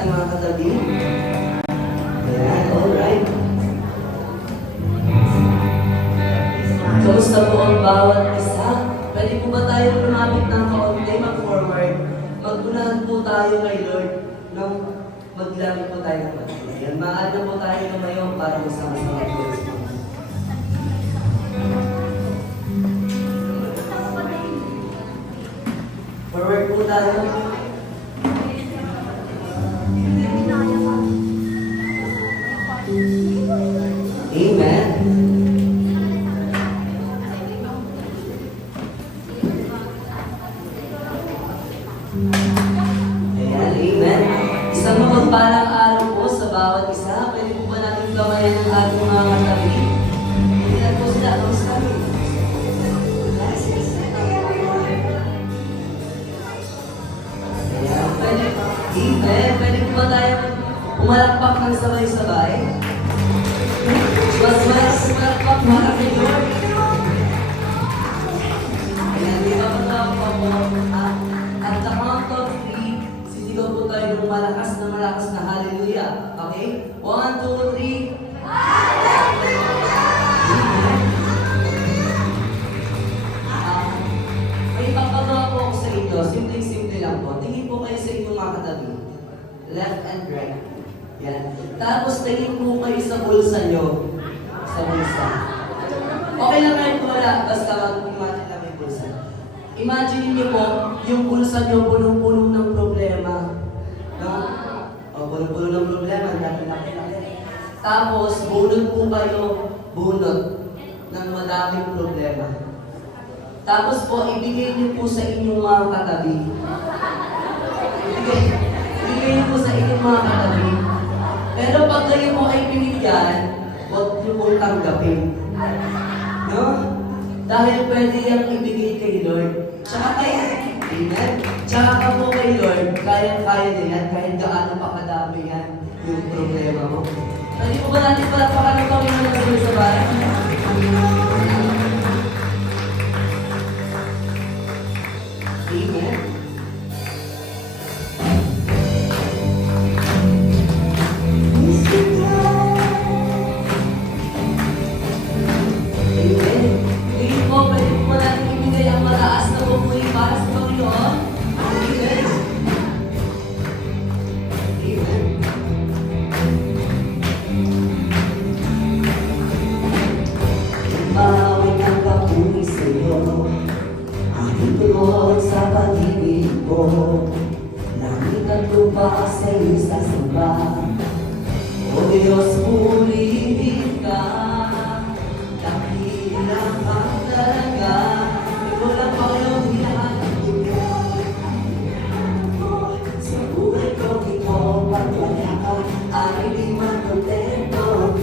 ating mga katabi. Ayan, alright. Kamusta po ang bawat isa? Pwede po ba tayo lumapit ng kaunti, mag-forward? Magpunahan po tayo kay Lord nang maglamit po tayo ng pati. Ayan, maaari na po tayo lumayo para masama-sama po. Forward po tayo. Amen. Ayan, amen. Isang mapagpalang araw po sa bawat isa. Pwede po ba natin gamayan ang ating mga katabi? Hindi na po sila ang sabi. Ayan, pwede. Amen. Pwede po ba tayo pumalakpak ng sabay-sabay? Mas malakpak para kay Lord. Ayan, di ba po at the count of 3, sisigaw po tayo ng malakas na hallelujah. Okay? 1, 2, 3. May papagawa po ako sa inyo. Simple-simple lang po. Tingin po kayo sa inyong mga katabi. Left and right. Yan. Tapos tingin po kayo sa bulsa nyo. Sa bulsa. Okay lang kahit wala. Basta mag-imagine lang may bulsa. Imagine niyo po, yung bulsa nyo punong-puno ng problema. No? O, punong-puno ng problema. Laki-laki. Tapos, bunot po kayo, bunot ng madaming problema. Tapos po, ibigay niyo po sa inyong mga katabi. Ibigay niyo po sa inyong mga katabi. Pero pag kayo po ay binigyan, huwag niyo pong tanggapin. No? Dahil pwede yung ibigay kay Lord. Tsaka kaya, amen? Tsaka po kay Lord, kaya-kaya na yan, kahit gaano pa kadami yan, yung problema mo. Pwede po ba natin palapakan ng Panginoon ng sa bayan? Amen. Sa pag-ibig ko, langit at lupa sa iyo sasamba. O Diyos, purihin ka, dakilang ang talaga. Ikaw lang Panginoon, hinahanap ko. Sa buhay ko, ikaw pagwala ka, ay di man kontento.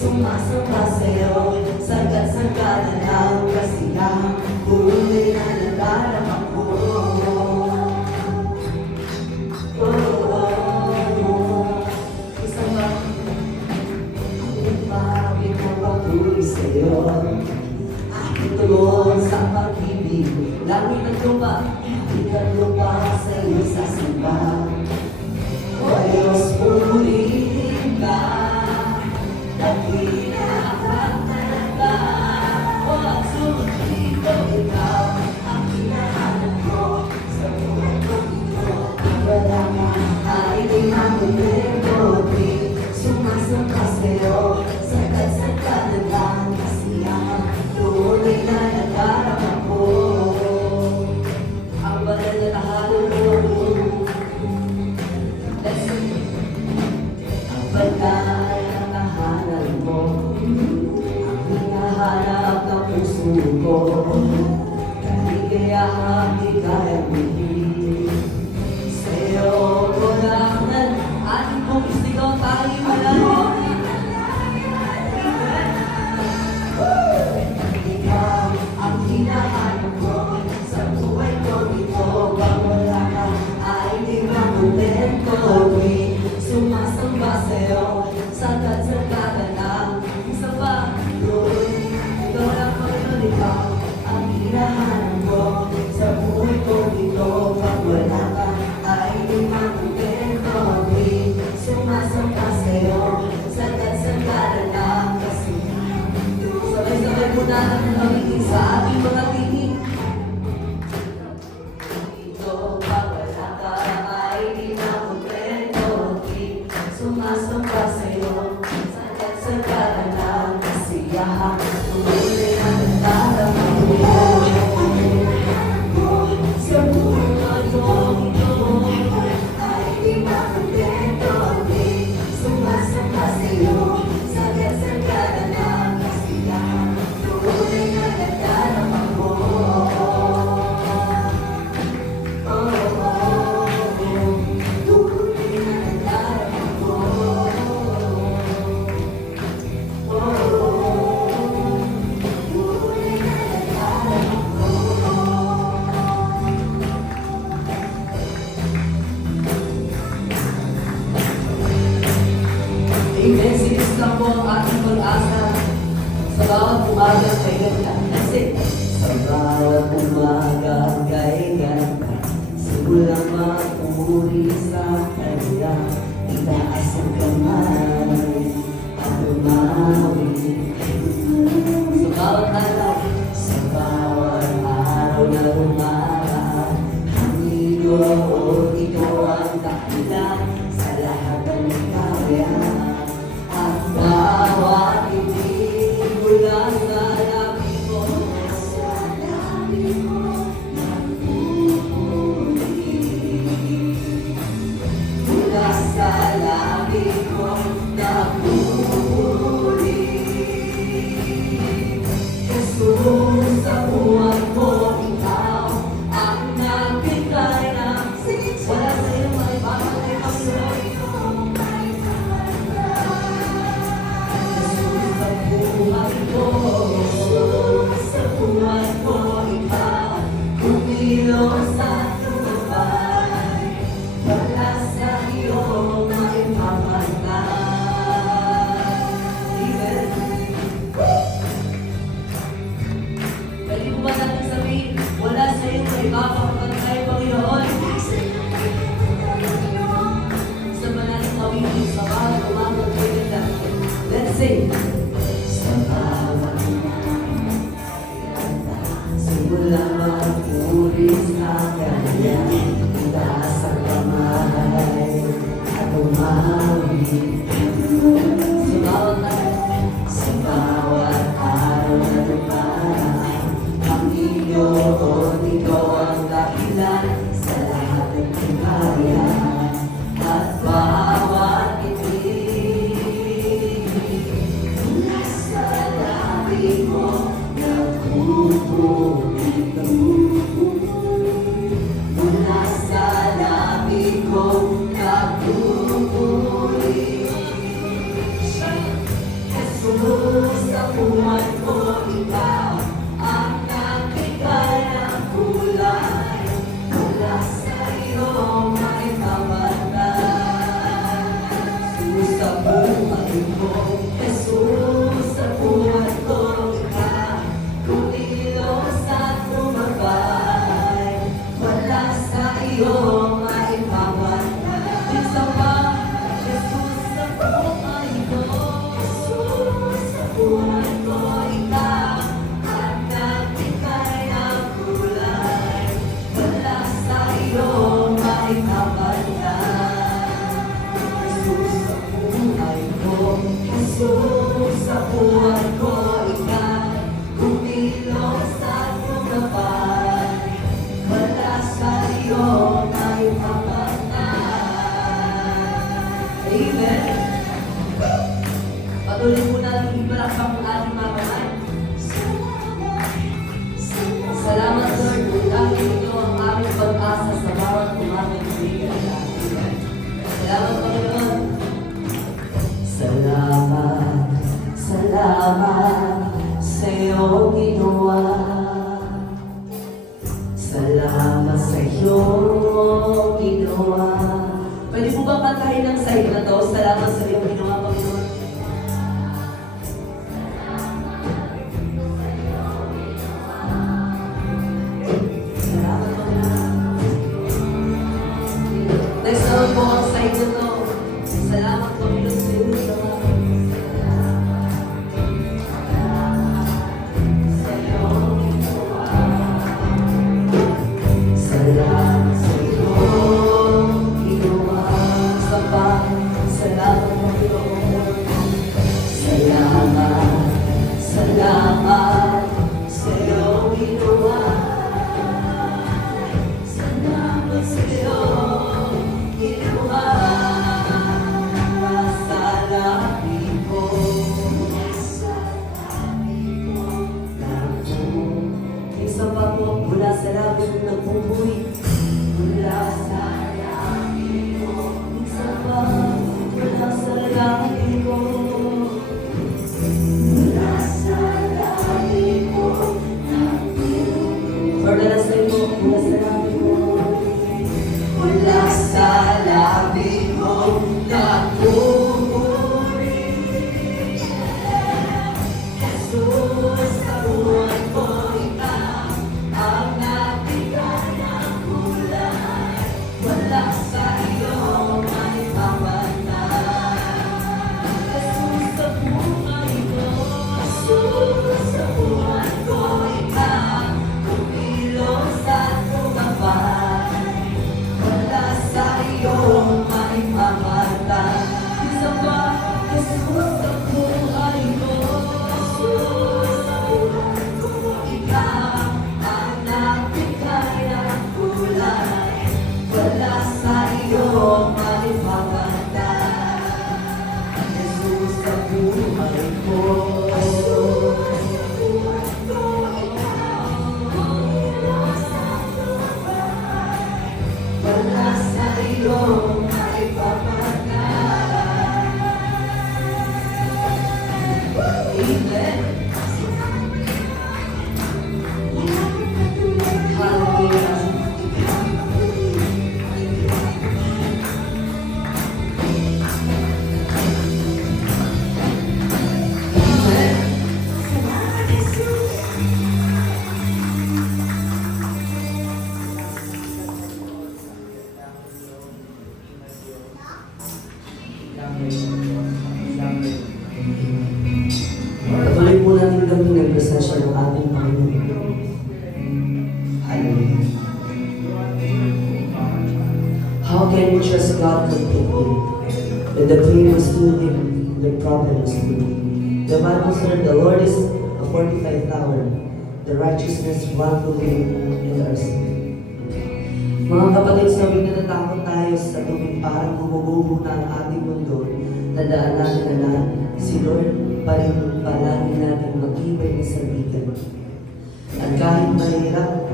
Sumasamba sa'yo, sagad-sagad na lang kasiyahan. Tunay na nadarama ko. Isang bakit mo patuloy sa'yo? Aking tulong sa pag-ibig. Langit at lupa, langit at lupa sa'yo sasamba. O Diyos, purihin ka, dakila ang talaga. Huwag sumuli ko ikaw, ang hinahanap ko. Sa buhay ko ito, wala ka, ay di makulit ko. Sumasamba sa'yo, sagad-sagad na lang kasiyahan. Tunay na nadarama ko. Ang banal na tahanan mo. Let's sing. Ang banal na tahanan mo. Ang hinahanap ng puso ko. Kaligayahan di kayang bigay. Sa'yo ko langan, ating kong istigaw tayo malayo. Ikaw ang hinahanap ko. Sa buhay ko dito, pag wala ka, ay di makontento. Sumasamba sa'yo, sagad-sagad na lang. Isa pa, Lord, ikaw lang Panginoon, ikaw ang hinahanap ko. Sa buhay ko dito, pag wala ka, ay di makontento. Amen. Sinis lang po ang ating pag-asa sa bawat umaga kay ganda. Kasi sa bawat umaga kay ganda, simulang mapuri sa Kanya, itaas ang kamay at umawi. Sa bawat araw, sa bawat araw na umaga, Panginoon, ikaw ang dakilang sa lahat ng kaya. At bawat ibig mula sa labi ko, mula sa labi ko, napupuri. Jesus, sa buhay ko, ikaw ang nagbigay ng wala sa iyo may babalik ang Panginoon. Jesus, sa buhay ko, sa buhay ko, ikaw kumilos at tumabay. Wala sa iyo may papantay. Amen. Pwede mo ba natin sabihin, wala sa iyo may papantay, Panginoon? Sa manalang kawin, sa bawat umaga kay ganda. Let's sing. Sa bawat simula magpuri sa Kanya, itaas ang kamay at umawi. Sa bawat araw na dumaan, Panginoon, ikaw ang dahilan sa lahat ng kaya. At bawat ibig mula sa labi mo, nagpupuri. Mula sa labi ko, nagpupuri. Jesus, sa buhay ko, ikaw ang nagbigay ng kulay. Mula sa iyo may kabantay. Jesus, sa buhay ko, Jesus, sa buhay ko, ikaw kumilos at tumabay. Wala sa iyo may kabantay. Isa pa, Jesus, sa buhay ko, Jesus, sa buhay ko, ikaw ang nagbigay ng kulay. Wala sa iyo may kabantay. Jesus, sa buhay ko, Jesus, sa buhay ko, ikaw kumilos at tumabay. Wala sa iyo may kabantay. Amen. Patuloy po natin ibalakang ang ating mga kamay. Salamat, Lord, dahil ito ang aming pag-asa sa bawat umagang bigyan natin. Salamat, Panginoon. Salamat, salamat sa iyong ginawa. Salamat sa iyong ginawa. Pwede po ba kantahin ang side na to? Salamat sa iyong ginawa, Panginoon. Salamat, Panginoon. Next naman po ang side na to. Salamat, Panginoon, sa iyong ginawa. Sa iyong ginawa. Salamat sa iyong ginawa. Sa Salamat, Panginoon. and the pain was too deep, the problem was too deep. The Bible said, the Lord is a fortified tower, the righteousness wandering in the earth. Mga kapatid, sa tuwing natatakot tayo sa tuwing parang bumubuho na ang ating mundo, tandaan natin na si Lord pa rin palagi natin mag-ibig na salbigan. At kahit mahirap,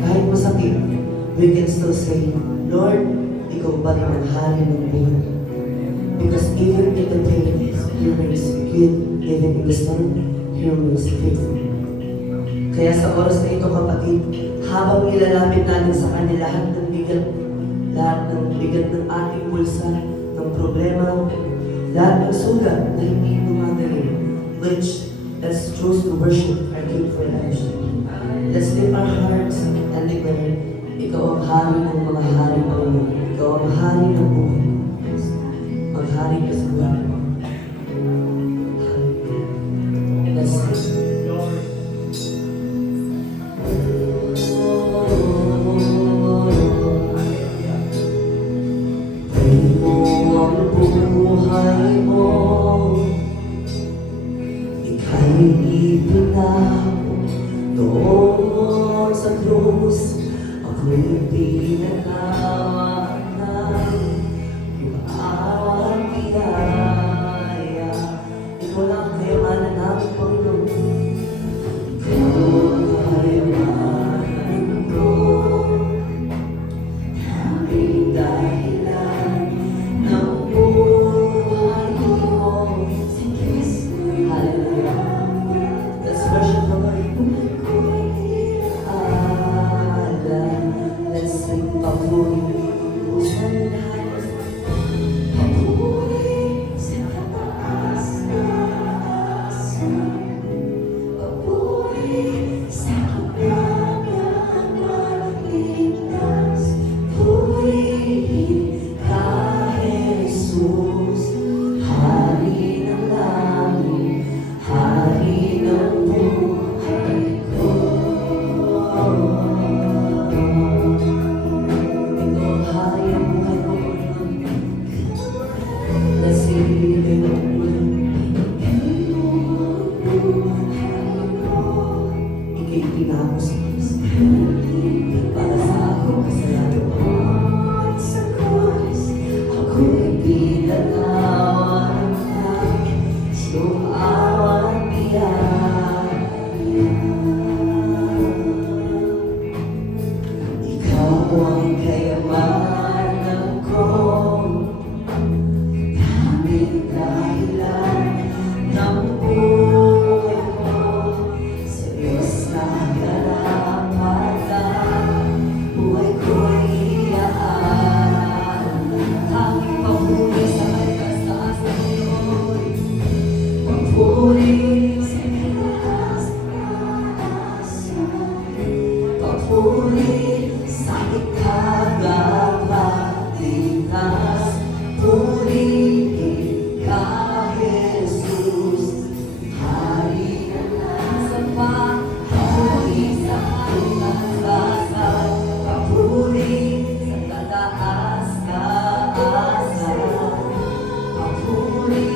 kahit masakit, we can still say, Lord, ikaw pa rin ang hari ng buhay. Because even in the pain, He remains good. Even in the storm, He remains faithful. Kaya sa oras na ito, kapatid, habang ilalapit natin sa Kanya lahat ng bigat ng ating bulsa, ng problema, lahat ng sugat na hindi tumagaling, which let's choose to worship our King for life. Let's lift our hearts and declare, ikaw ang hari ng mga hari, Panginoon. Ikaw ang hari ng buhay. Maghari ka sa buhay. Let's sing. Buhay mo, ika'y ipinako doon sa krus. Ako'y pinakawa ng aawang biyaya. Ikaw lang ang kayamanan namin, Panginoon. Ikaw ang kayamanan ko, aming dahilan ng buhay mo. Hallelujah. Let's worship the Lord. Let's sing papuri. Papuri sa kataas-taasan. Papuri sa kinagang magligtas. Purihin ka, Jesus, Hari ng langit, Hari ng buhay ko. Ikaw ang hari ng buhay ko, Panginoon. Let's sing it again. Ika'y pinako sa Diyos para sa akong kasalanan. Sa krus, ako'y pinakawan ng sumawang biyaya. Ikaw ang kayamanan ko, aming dahilan ng buhay mo. Sa Diyos na kalapatan, buhay ko'y iyaan. Tanging papuri sa kataas-taas ng Panginoon. Papuri sa kataas-taasan. Papuri sa ikagagapatitas. Purihin ka, Jesus, Hari ng langit. Papuri sa kataas-taasan. Papuri sa kataas-taasan. Papuri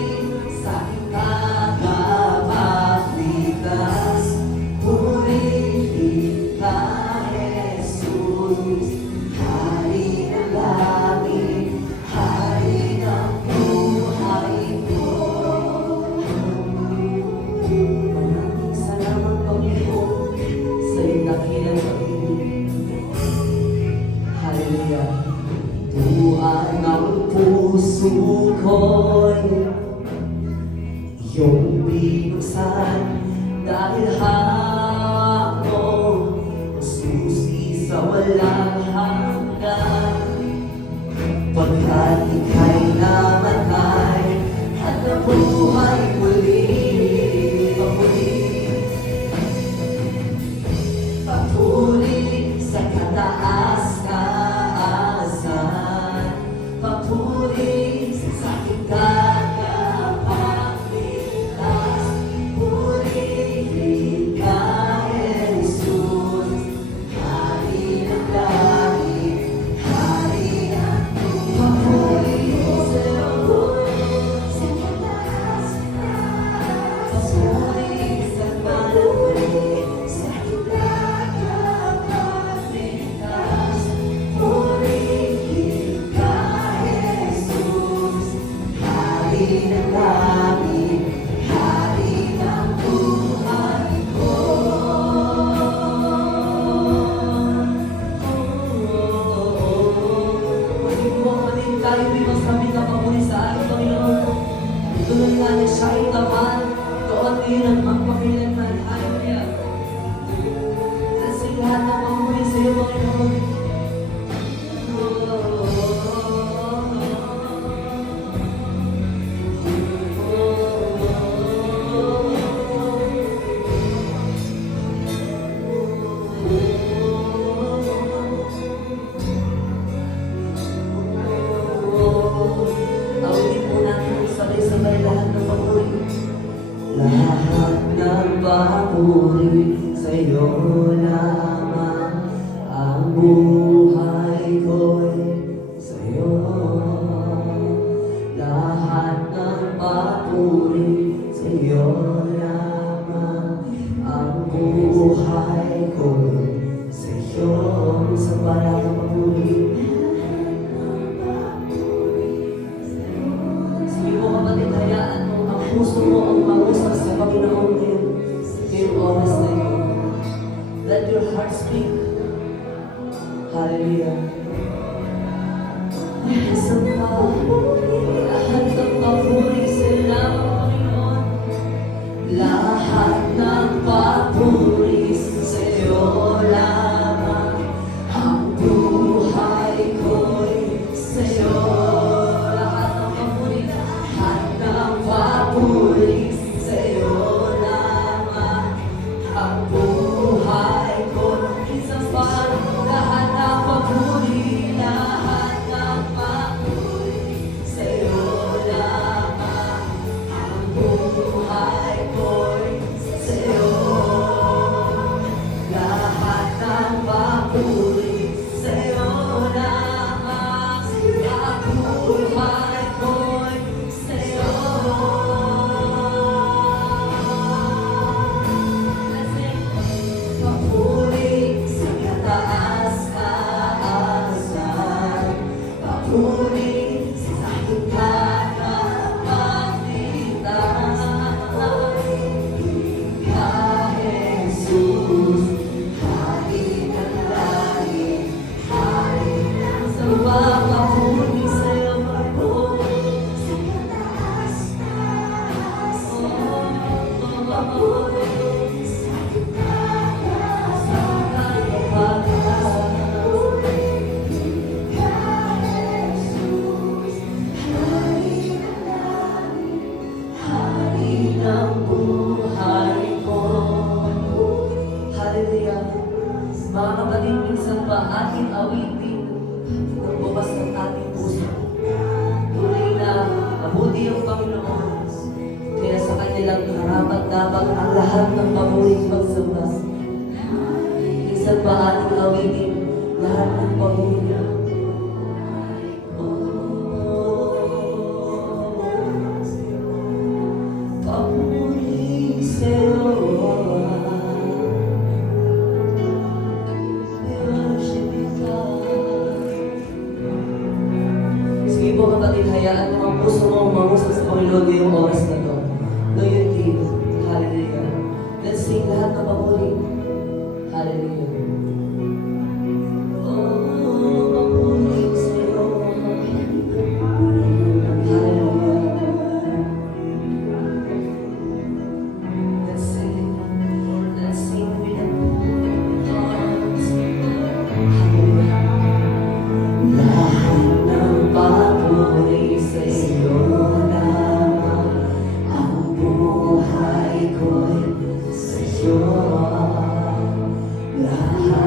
sa ikagapatitas. Purihin ka, Jesus, Hari ng langit, Hari ng buhay ko. Maraming salamat, Panginoon, sa iyong dakilang pag-ibig. Hallelujah. Tuwan ng puso ko'y iyong binuksan dahil ako susi sa walang hanggan. Pagkat ika'y namatay at nabuhay muli. Papuri sa kataas-taasan. Papuri sa ikagapatitas. Purihin ka, Jesus, Hari ng langit, Hari ng buhay. ng langit, hari ng buhay ko. Pagin mo kapatid, tayo ay magsabi na pamuli sa ating Panginoon. Tuloy natin siya itaman, doon din ang magpakilanman. Hallelujah. Kasi lahat ng pamuli sa iyo, Panginoon. Awitin po natin ang sabay-sabay lahat ng papuri. Lahat ng papuri sa'yo lamang, ang buhay ko'y sa'yo. Lahat ng papuri sa'yo lamang, ang buhay ko'y sa'yo. Sa parang papuri. Sige po kapatid, hayaan mo ang puso mo ang mangusap sa Panginoon ngayong oras na ito. Let your heart speak. Hallelujah. Lahat ng papuri sa lamang Panginoon. Lahat ng papuri sa iyo lamang, ang buhay ko'y sa iyo. Lahat ng papuri sa iyo lamang, ang buhay ko. Isang pa, lahat ng papuri sa iyo lamang, ang buhay ko sa iyo. Lahat ng papuri sa iyo lamang, ang buhay ko sa iyo. Papuri sa kataas-taasan, papuri sa aking kakapagitan. Ka Jesus, hari ng langit, hari ng samba, papuri sa iyo, papuri sa kataas-taasan, papuri sa aking Hallelujah. Mga kapatid, minsan pa ating awitin ng bukas ng ating puso. Tunay na mabuti ang Panginoon. Kaya sa Kanya lang karapat-dapat ang lahat ng pamuling pagsamba. Minsan pa ating awitin lahat ng pamuli. Papuri sa'yo. Sige po kapatid, hayaan mo ang puso mo umangusap sa Panginoon ngayong oras na ito. Loyalty. Hallelujah. Let's sing lahat ng papuri. Hallelujah. Papuri sa'yo. Hallelujah. Let's sing. Let's sing with the hearts. Hallelujah. Lahat ng papuri sa iyo lamang, ang buhay ko'y sa iyo. Lahat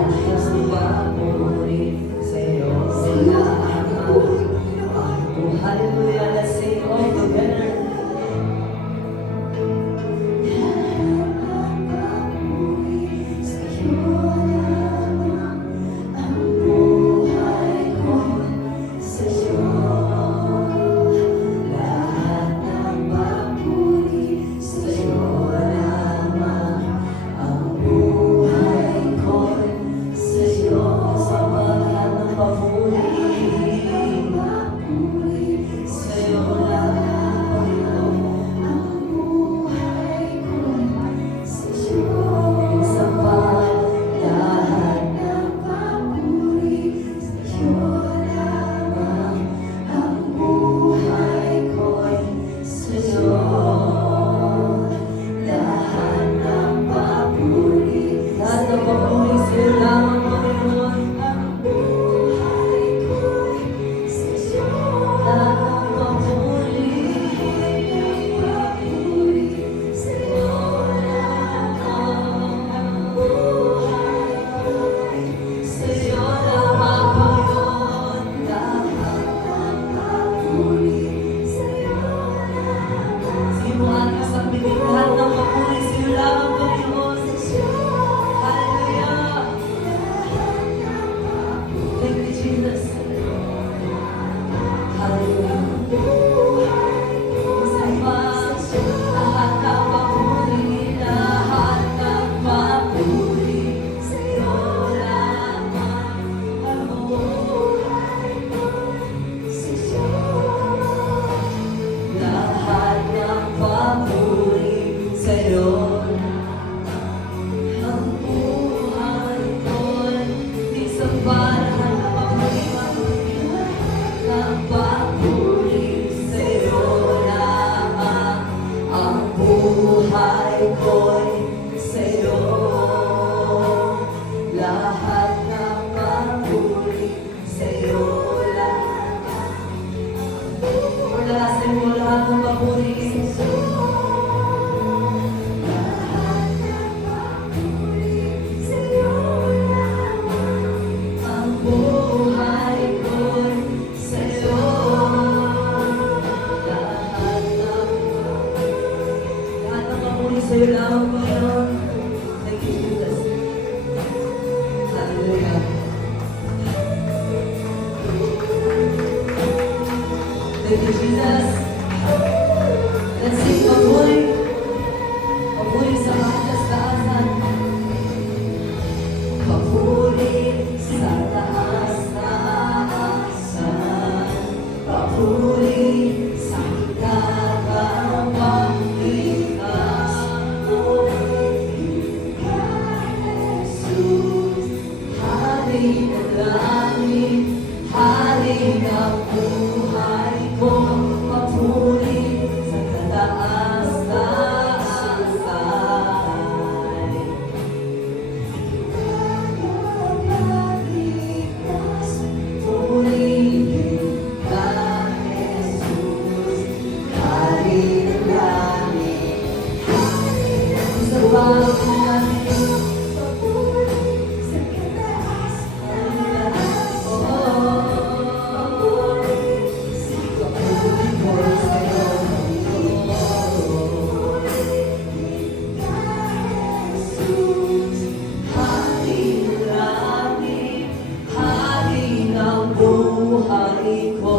sa'yo lamang, Panginoon. Thank you, Jesus. Hallelujah. Thank you, Jesus. Let's sing papuri. Papuri sa taas-taasan. Papuri sa taas-taasan. Papuri sa ikakapanglikas mo. Jesus, Hari ng langit, Hari ng buhay ko. Papuri sa kataas-taasan. Purihin ka, Jesus, Hari ng langit. Sa bago natin, Hari ng langit, Hari ng buhay ko.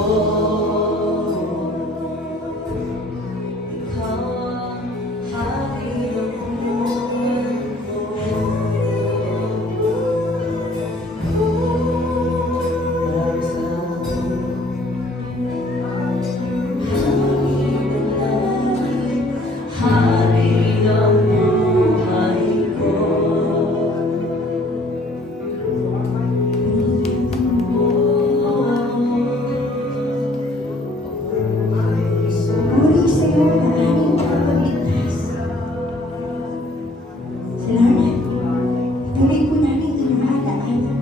Ikaw ang Hari ng buhay ko. Maraming salamat po. Hari ng buhay ko. Puri sa iyo na aming kapagligtas. Salamat. Tuloy po namin inaalaala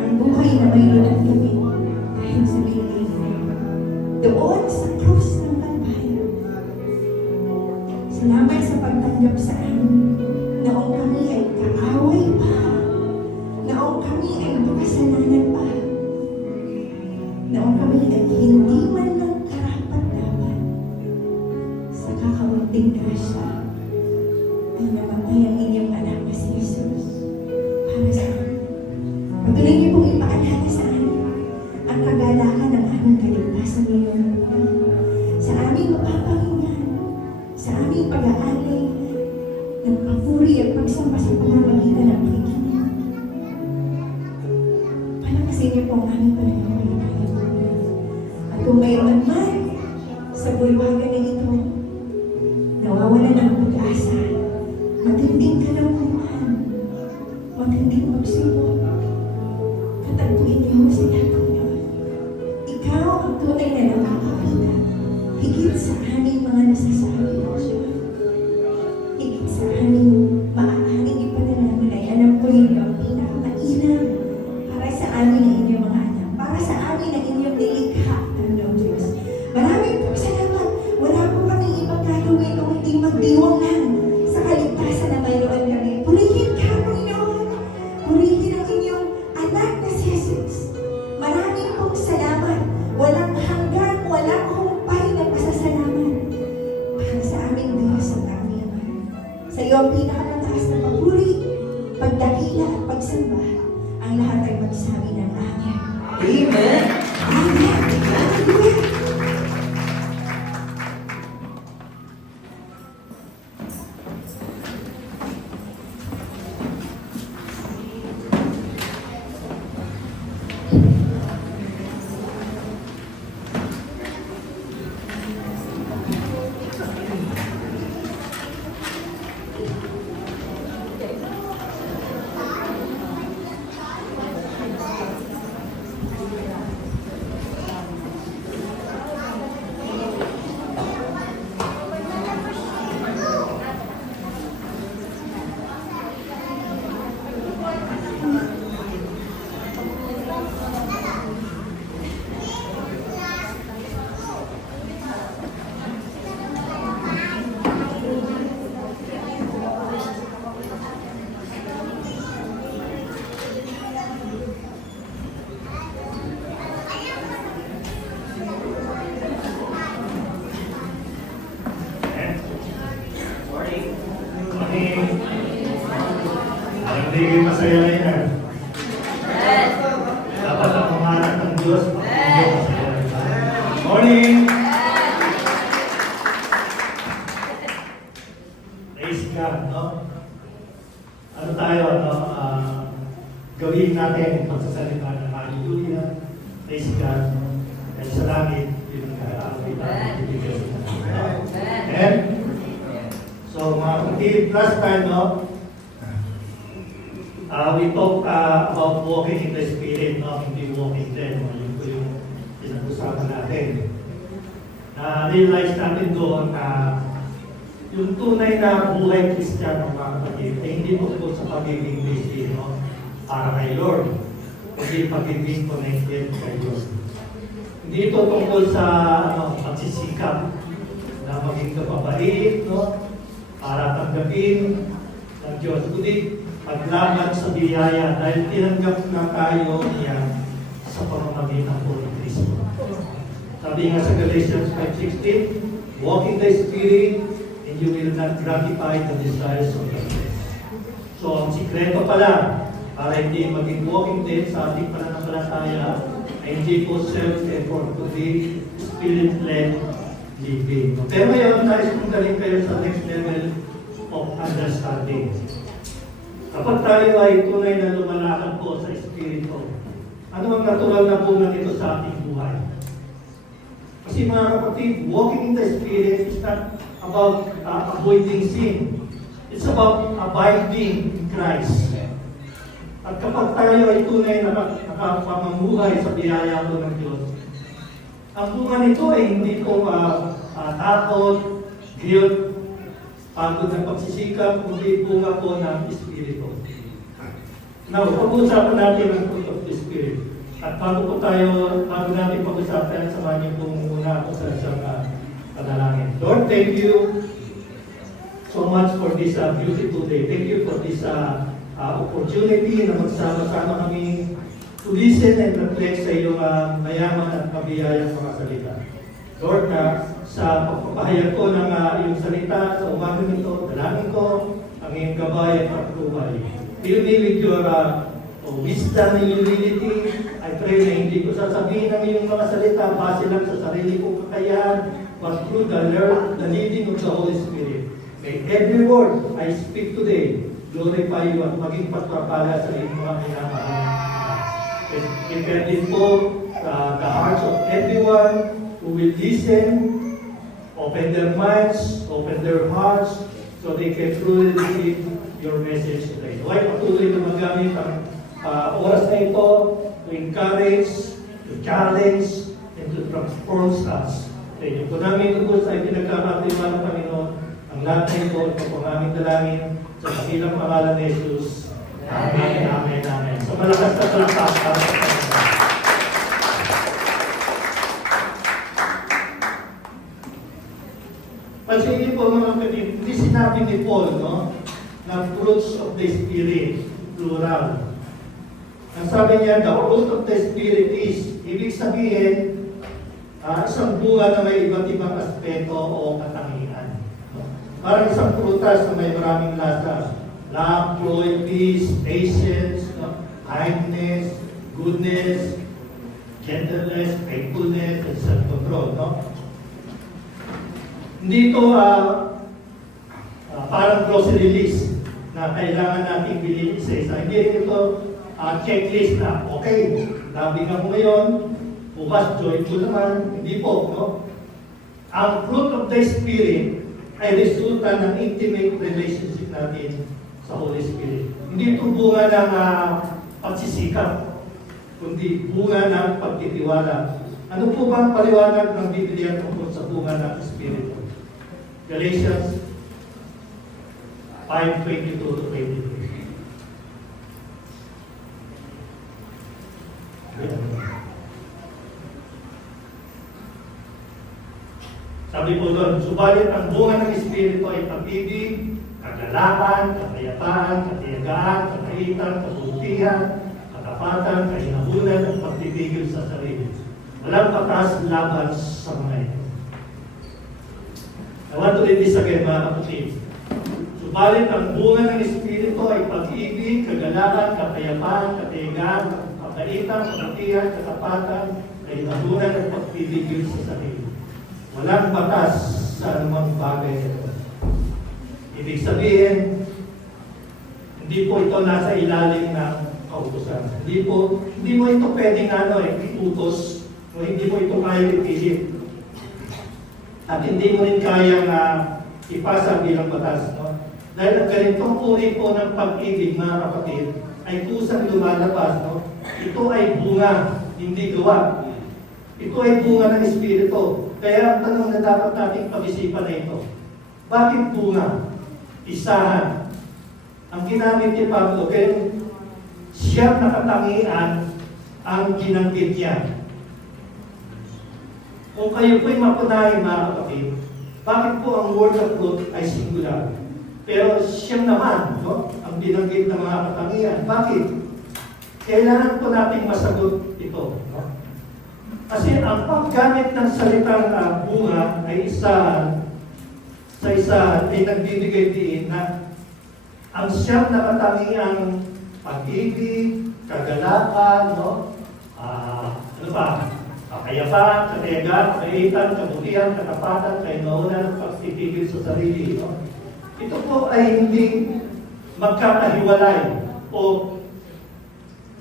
ang buhay na mayroon at kami dahil sa bigay mo. Doon sa krus ng Kalbaryo. Salamat sa pagtanggap sa amin. Noong kami ay kaaway pa. Noong kami ay makasalanan pa. Noong kami ay hindi man lang karapat-dapat. Sa kakaunting grasya ay namatay ang inyong anak na si Jesus para sa amin. Patuloy niyo pong ipaalala sa amin ang kagalakan ng aming kaligtasan ngayong buhay. Sa aming mapapakinggan, sa aming pag-aalay ng papuri at pagsamba sa pamamagitan ng pakikinig. Palakasin niyo po ang aming pananampalataya. At kung mayroon man sa bulwagan na ito, nawawala ng pag-asa, matinding kalungkuhan, matinding pagsibok, katagpuin niyo sila, Panginoon. Ikaw ang tunay na nakakakita, higit sa aming mga nasasabi, higit sa aming maaaring ipanalangin ay alam ko ninyo ang pinakamainam para sa amin na inyong mga anak, para sa amin na inyong nilikha, Panginoon Diyos. Maraming po salamat. Wala po kaming ibang gagawin kung hindi magdiwang lang sa kaligtasan na mayroon kami. Purihin ka, Panginoon. Morning. Hindi kayo masaya na yan. Dapat ang pangarap ng Diyos, hindi masaya. Morning. Praise God, no? Ano tayo, no? Gawin natin pagsasalita ng Hallelujah. Praise God. Dahil sa langit, yun ang kailangan natin ibigay sa kanila. And, so mga kapatid, last time, no? We talked about walking in the Spirit, no? Hindi walking dead, no? Yun po yung pinag-usapan natin. Na-realize natin doon na yung tunay na buhay Kristiyano, mga kapatid, ay hindi tungkol sa pagiging busy, no? Para kay Lord, hindi pagiging connected kay Diyos. Hindi ito tungkol sa pagsisikap na maging kapabait, no? Para tanggapin ng Diyos. Kundi paglaban sa biyaya dahil tinanggap na tayo niya sa pamamagitan po ni Kristo. Sabi nga sa Galatians 5:16, walk in the Spirit and you will not gratify the desires of the flesh. So ang sikreto pala para hindi maging walking dead sa ating pananampalataya ay hindi po self-effort, kundi Spirit-led living. Pero ngayon, nais kong galing kayo sa next level of understanding. Kapag tayo ay tunay na lumalakad po sa Espiritu, ano ang natural na bunga nito sa ating buhay? Kasi mga kapatid, walking in the Spirit is not about avoiding sin. It's about abiding in Christ. At kapag tayo ay tunay na nakapamamuhay sa biyaya po ng Diyos, ang bunga nito ay hindi po takot, guilt, pagod ng pagsisikap, kundi bunga po ng Espiritu. Now, pag-uusapan natin ang fruit of the Spirit. At bago natin pag-usapan, samahan niyo po muna ako sa isang panalangin. Lord, thank you so much for this beautiful day. Thank you for this opportunity na magsama-sama kami to listen and reflect sa iyong mayaman at mabiyayang mga salita. Lord, sa pagpapahayag ko ng iyong salita sa umagang ito, dalangin ko ang iyong gabay at pagtubay. Fill me with your wisdom and humility. I pray na hindi ko sasabihin ang iyong mga salita base lang sa sarili kong kakayahan, but through the leading of the Holy Spirit. May every word I speak today glorify you at maging pagpapala sa iyong mga minamahal. Prepare din po the hearts of everyone who will listen, open their minds, open their hearts, so they can truly receive your message today. Huwag patuloy na magamit ang oras na ito to encourage, to challenge, and to transform us. Kaya po namin tungkol sa pinagkakatiwala ng Panginoon, ang lahat na ito, ito po aming dalangin sa dakilang pangalan ni Jesus. Amen, amen, amen. So malakas na palakpak para sa Panginoon. Pansinin po mga kapatid, hindi sinabi ni Paul, no, na fruits of the Spirit, plural. Ang sabi niya, the fruit of the Spirit is, ibig sabihin, isang bunga na may iba't ibang aspeto o katangian. Parang isang prutas na may maraming lasa. Love, joy, peace, patience, kindness, goodness, gentleness, faithfulness, and self-control. No? Hindi ito parang grocery list na kailangan natin bilhin isa-isa. Hindi rin ito checklist na, okay, labing ako ngayon, bukas joyful naman. Hindi po, no? Ang fruit of the Spirit ay resulta ng intimate relationship natin sa Holy Spirit. Hindi ito bunga ng pagsisikap, kundi bunga ng pagtitiwala. Ano po ba ang paliwanag ng Biblia tungkol sa bunga ng Espiritu? Galatians 5:22-23. Sabi po doon, subalit ang bunga ng Espiritu ay pag-ibig, kagalakan, kapayapaan, katiyagaan, kakaitan, kabutihan, katapatan, kahinahunan, at pagtibigil sa sarili. Walang batas laban sa mga ito. I want to read this again, mga kapatid. Subalit ang bunga ng Espiritu ay pag-ibig, kagalakan, kapayapaan, katiyagan, kabaitan, kabutihan, katapatan, kaimanuran at pagpipigil sa sarili. Walang batas sa anumang bagay ito. Ibig sabihin, hindi po ito nasa ilalim ng kautusan. Hindi mo ito pwedeng iutos o hindi mo ito kaya ipilit. At hindi mo rin kaya na ipasa bilang batas. No? Dahil ang ganitong uri po ng pag-ibig, mga kapatid, ay kusang lumalabas. No? Ito ay bunga, hindi gawa. Ito ay bunga ng Espiritu. Kaya ang tanong na dapat nating pag-isipan na ito, bakit bunga? Isahan. Ang ginamit ni Pablo, kaya siyang nakatangian ang ginanggit niya. Kung kayo po'y mapunahin, mga kapatid, bakit po ang word of God ay singular? Pero siyang naman, no? Ang binanggit ng mga katangian. Bakit? Kailangan po nating masagot ito. No? Kasi ang paggamit ng salitang bunga ay sa isa ay nagbibigay diin na ang siyang nakatangiang pag-ibig, kagalakan, no? Kapayapaan, katiyagan, kabaitan, kabutihan, katapatan, kainaunan, at pagtitipid sa sarili. No? Ito po ay hindi magkakahiwalay o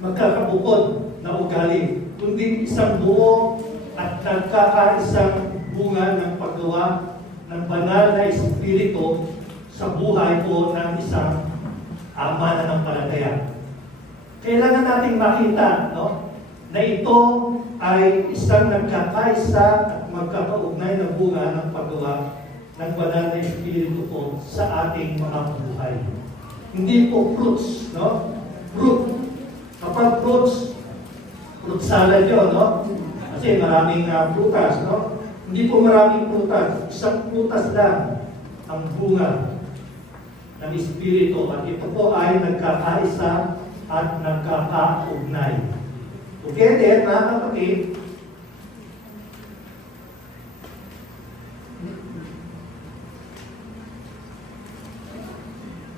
magkakabukod na ugali, kundi isang buo at nagkakaisang bunga ng paggawa ng banal na Espiritu sa buhay po ng isang mananampalataya. Kailangan nating makita, no, na ito ay isang nagkakaisa at magkakaugnay na bunga ng paggawa ng banal na Espiritu po sa ating mga buhay. Hindi po fruits, no? Fruit. Kapag fruit salad yun, no? Kasi maraming prutas, no? Hindi po maraming prutas. Isang prutas lang ang bunga ng Espiritu at ito po ay nagkakaisa at nagkakaugnay. Okay, then, mga kapatid,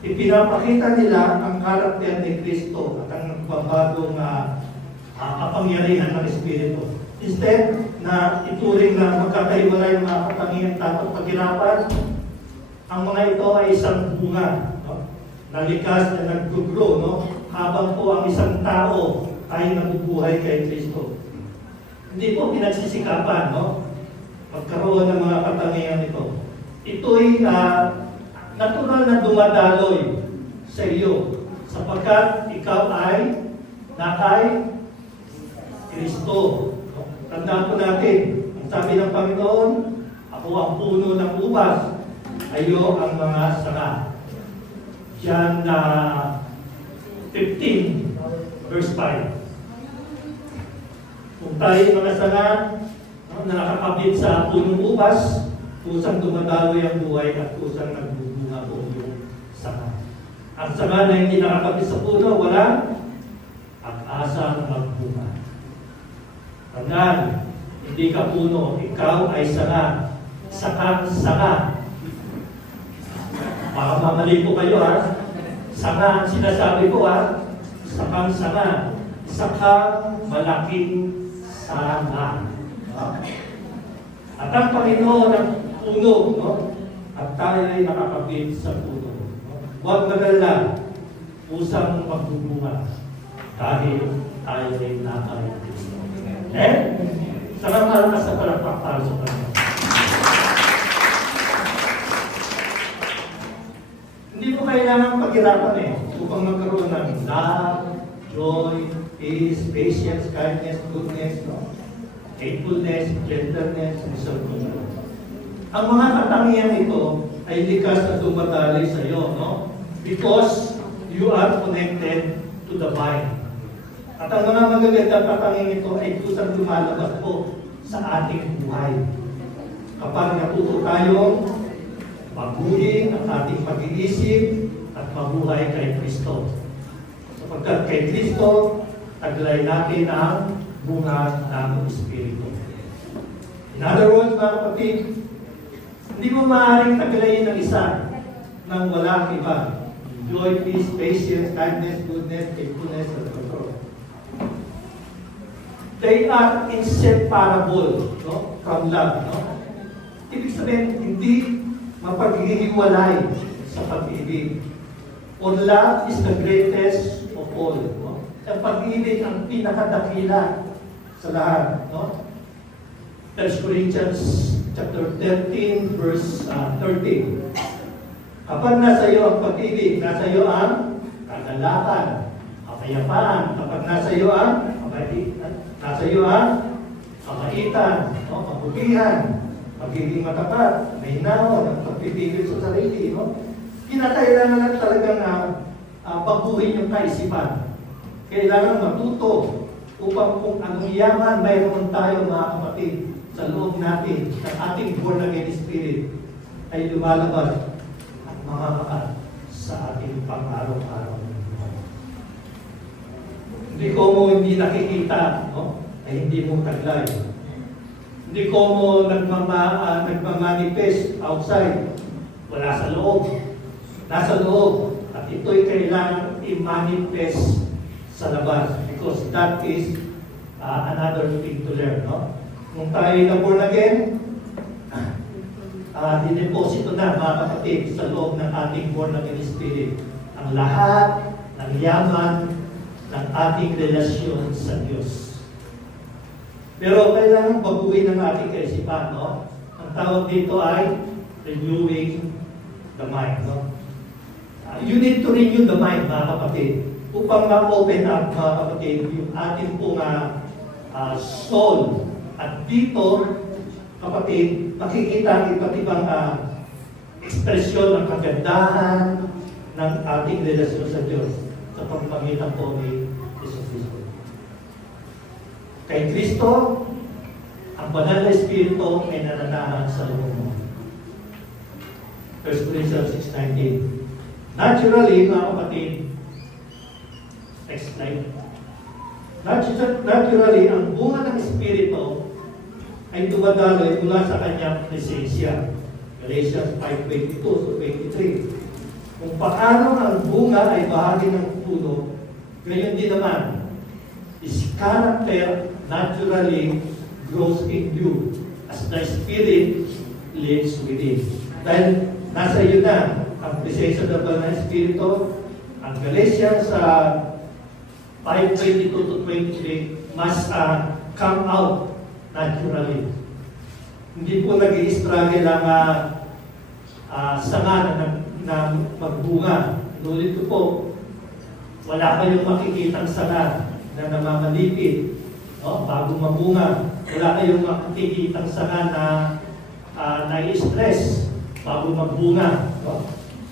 ipinapakita nila ang karakter ni Kristo at ang nagbabagong kapangyarihan ng Espiritu. Instead na ituring na magkakahiwalay ng mga katangian tapos paghirapan, ang mga ito ay isang bunga, no? Na likas na nag-grow, no? Habang po ang isang tao ay nabubuhay kay Kristo. Hindi po pinagsisikapan, no? Pagkaroon ng mga katangian ito. Ito'y natural na dumadaloy sa iyo sapagkat ikaw ay nakay Kristo. Tandaan po natin, ang sabi ng Panginoon, ako ang puno ng ubas, ayo ang mga sanga. John 15, verse 5. Kung tayo mga sanga na nakakabit sa punong ubas, kusang dumadaloy ang buhay at kusang nagbubunga po yung sanga. Ang sanga na hindi nakakabit sa puno, walang pag-asa na magbunga. Tandaan, hindi ka puno, ikaw ay sanga. Sakang sanga. Baka mamali po kayo ha. Sanga ang sinasabi ko ha. Sakang sanga. Sakang malaking sanga. At ang Panginoon ang puno, no? At tayo ay nakakabit sa puno. No? Huwag magalala, usang magbubunga dahil tayo ay nakakabit. Salamat sa palakpak sa Panginoon. Hindi mo kailangan paghirapan upang magkaroon ng love, joy, peace, patience, kindness, goodness, no? Faithfulness, gentleness, and self-control. Ang mga katangian ito ay likas na dumadali sa iyo, no? Because you are connected to the vine. At ang mga magagandang katangian ito ay kusang lumalabas po sa ating buhay. Kapag natuto tayong mabuhay ang ating pag-iisip at mabuhay kay Kristo. Sapagkat kay Kristo, taglay natin ang bunga ng Espiritu. In other words, mga kapatid, hindi mo maaaring taglayin ng isa ng walang iba. Joy, peace, patience, kindness, goodness, faithfulness, and control. They are inseparable, no, from love. No? Ibig sabihin, hindi mapaghihiwalay sa pag-ibig. For love is the greatest of all. No? Ang pag-ibig ang pinakadakila sa lahat. No? 1 Corinthians chapter 13, verse 13. Kapag nasa iyo ang pag-ibig, nasa iyo ang kagalakan, kapayapaan. Kapag nasa iyo ang nasa iyo ang kabaitan, no? Kabutihan, pagiging matapat, may hinahon, at pagpipigil sa sarili. No? Kinakailangan lang talagang baguhin yung kaisipan. Kailangan matuto upang kung anong yaman mayroon tayo mga kapatid sa loob natin ng ating born again spirit ay lumalabas at makakaat sa ating pang-araw-araw. Hindi ko mo hindi nakikita, no? Ay hindi mo taglay. Hindi ko mo nagmamanifest outside. Wala sa loob. Nasa loob. At ito'y kailangan i-manifest sa labas. Because that is another thing to learn. No? Kung tayo na born again, dineposito na mga kapatid sa loob ng ating born again spirit ang lahat ng yaman ng ating relasyon sa Diyos. Pero kailangan baguhin ang ating kaisipan. No? Ang tawag dito ay renewing the mind. No? You need to renew the mind, mga kapatid, upang ma-open up, mga kapatid, yung ating pong soul. At dito, kapatid, makikita ang iba't ibang ekspresyon ng kagandahan ng ating relasyon sa Diyos sa pagpagitan po ni Jesus Cristo. Kay Kristo, ang banal na Espiritu ay nananahan sa loob mo. 1 Corinthians 6:19. Naturally, mga kapatid, next slide. Naturally, ang bunga ng Espiritu ay dumadaloy mula sa kanyang presensya. Galatians 5:22-23. Kung paano ang bunga ay bahagi ng puno, gayon din naman, His character naturally grows in you as the Spirit lives within. Dahil nasa iyo na ang presensya ng Banal na Espiritu, ang Galatians 5:22-23 must come out naturally. Hindi po nag-i-struggle ang sanga na magbunga. Inulit ko po, wala kayong makikitang sanga na namamalipid, no? Bago mabunga. Wala kayong makikitang sanga na nai-stress bago magbunga. No?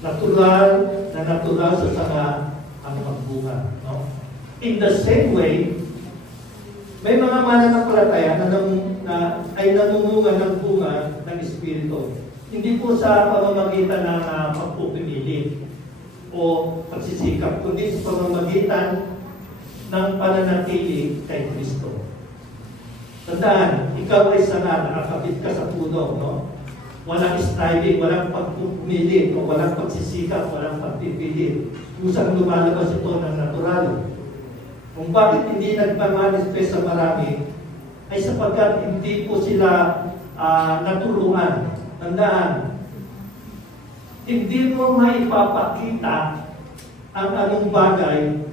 Natural sa sanga ang magbunga. No? In the same way, may mga mananampalataya ay namumunga ng bunga ng Espiritu. Hindi po sa pamamagitan ng pagpupili o pagsisikap, kundi sa pamamagitan ng pananatili kay Kristo. Tandaan, ikaw ay sanga, nakakabit ka sa puno, no? Walang striving, walang pagpupili, o walang pagsisikap, walang pagpipili. Kusang lumalabas ito ng natural. Kung bakit hindi nagpamanifest sa marami, ay sapagkat hindi po sila naturuan. Tandaan, hindi mo maipapakita ang anong bagay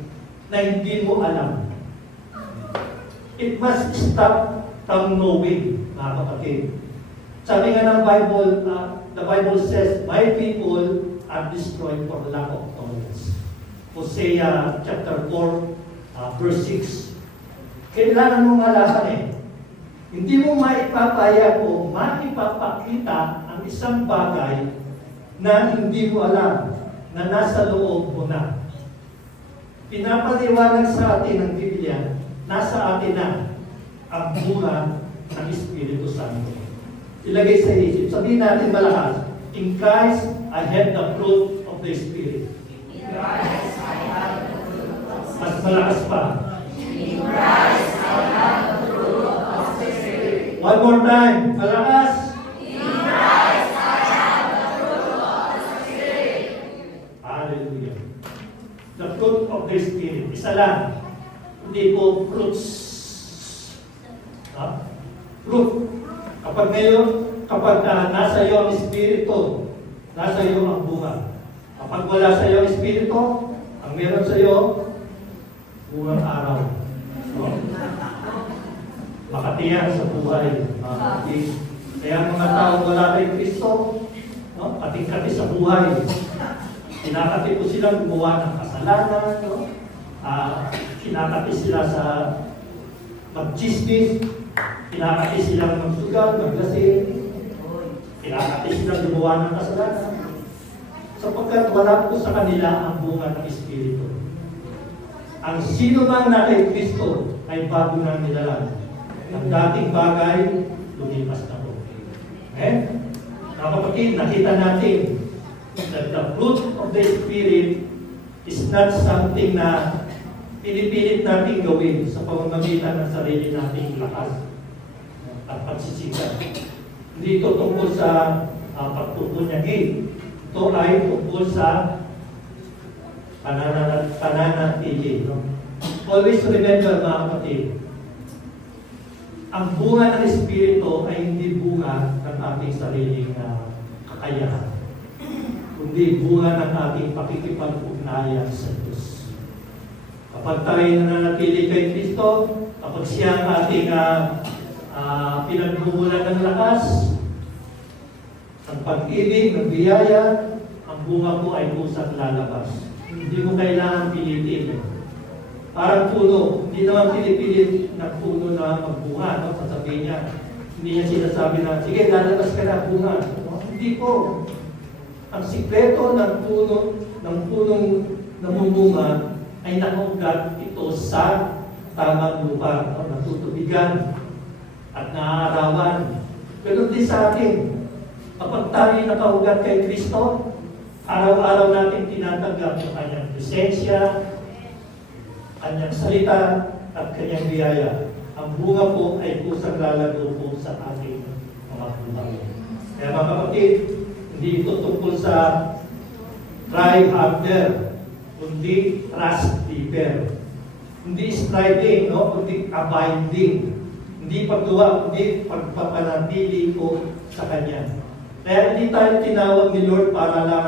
na hindi mo alam. It must stop from knowing, mga kapatid. Sabi nga ng Bible, the Bible says, my people are destroyed for lack of knowledge. Hosea chapter 4, verse 6. Kailangan mong malaman Hindi mo maipapaya o maipapakita ang isang bagay na hindi mo alam na nasa loob mo na. Pinapaliwanag sa atin ng Biblia, nasa atin na ang bunga ng Espiritu Santo. Ilagay sa isip. Sabihin natin malakas, in Christ, I have the fruit of the Spirit. In Christ, I have the fruit of the Spirit. Mas malakas pa. In Christ, I have the fruit of the Spirit. One more time. Malakas. In Christ, I have the fruit of the Spirit. the Spirit. Isa lang. Hindi po fruits. Fruit. Kapag nasa iyo ang Espiritu, nasa iyo ang bunga. Kapag wala sa iyo ang Espiritu, ang meron sa iyo, bungang araw. No? Makatiyan sa buhay. Kaya mga tao wala kay Kristo, no? Kating-kati sa buhay. Kinakati po sila gumawa ng kasalanan, no? Kinakati sila sa mag-chismis, kinakati sila magsugal, maglasing, kinakati sila gumawa ng kasalanan. Sapagkat wala po sa kanila ang bunga ng Espiritu. Ang sino man na kay Kristo ay bago ng nilalang. Ang dating bagay, lumipas na po. Mga kapatid, nakita natin that the fruit of the Spirit is not something na pinipilit natin gawin sa pamamagitan ng sarili nating lakas at pagsisikap. Hindi ito tungkol sa pagpupunyagi. Ito ay tungkol sa pananatili. No? Always remember, mga kapatid, ang bunga ng Espiritu ay hindi bunga ng ating sariling kakayahan, kundi bunga ng ating pakikipag-ugnayan sa Diyos. Kapag tayo nananatili kay Kristo, kapag siya ang ating pinagmumulan ng lakas, ang pag-ibig, ng biyaya, ang bunga mo ay kusang lalabas. Hindi mo kailangan pilitin. Parang puno, hindi naman pinipilit ng puno na magbunga, no? Sasabihin niya, hindi niya sinasabi na, sige, lalabas ka na, bunga. No? Hindi po. Ang sikreto ng punong namumunga ay nakaugat ito sa tamang lupa, no? Natutubigan at naaarawan. Pero di sa atin, kapag tayo nakaugat kay Kristo, araw-araw natin tinatanggap ang kanyang presensya, kanyang salita, at kanyang biyaya. Ang bunga po ay kusang lalago po sa ating mga buhay. Kaya mga kapatid, hindi ito tungkol sa try harder, kundi trust deeper. Hindi striving, no? Kundi abiding. Hindi paggawa, kundi pagpapanatili po sa Kanya. Kaya hindi tayo tinawag ni Lord para lang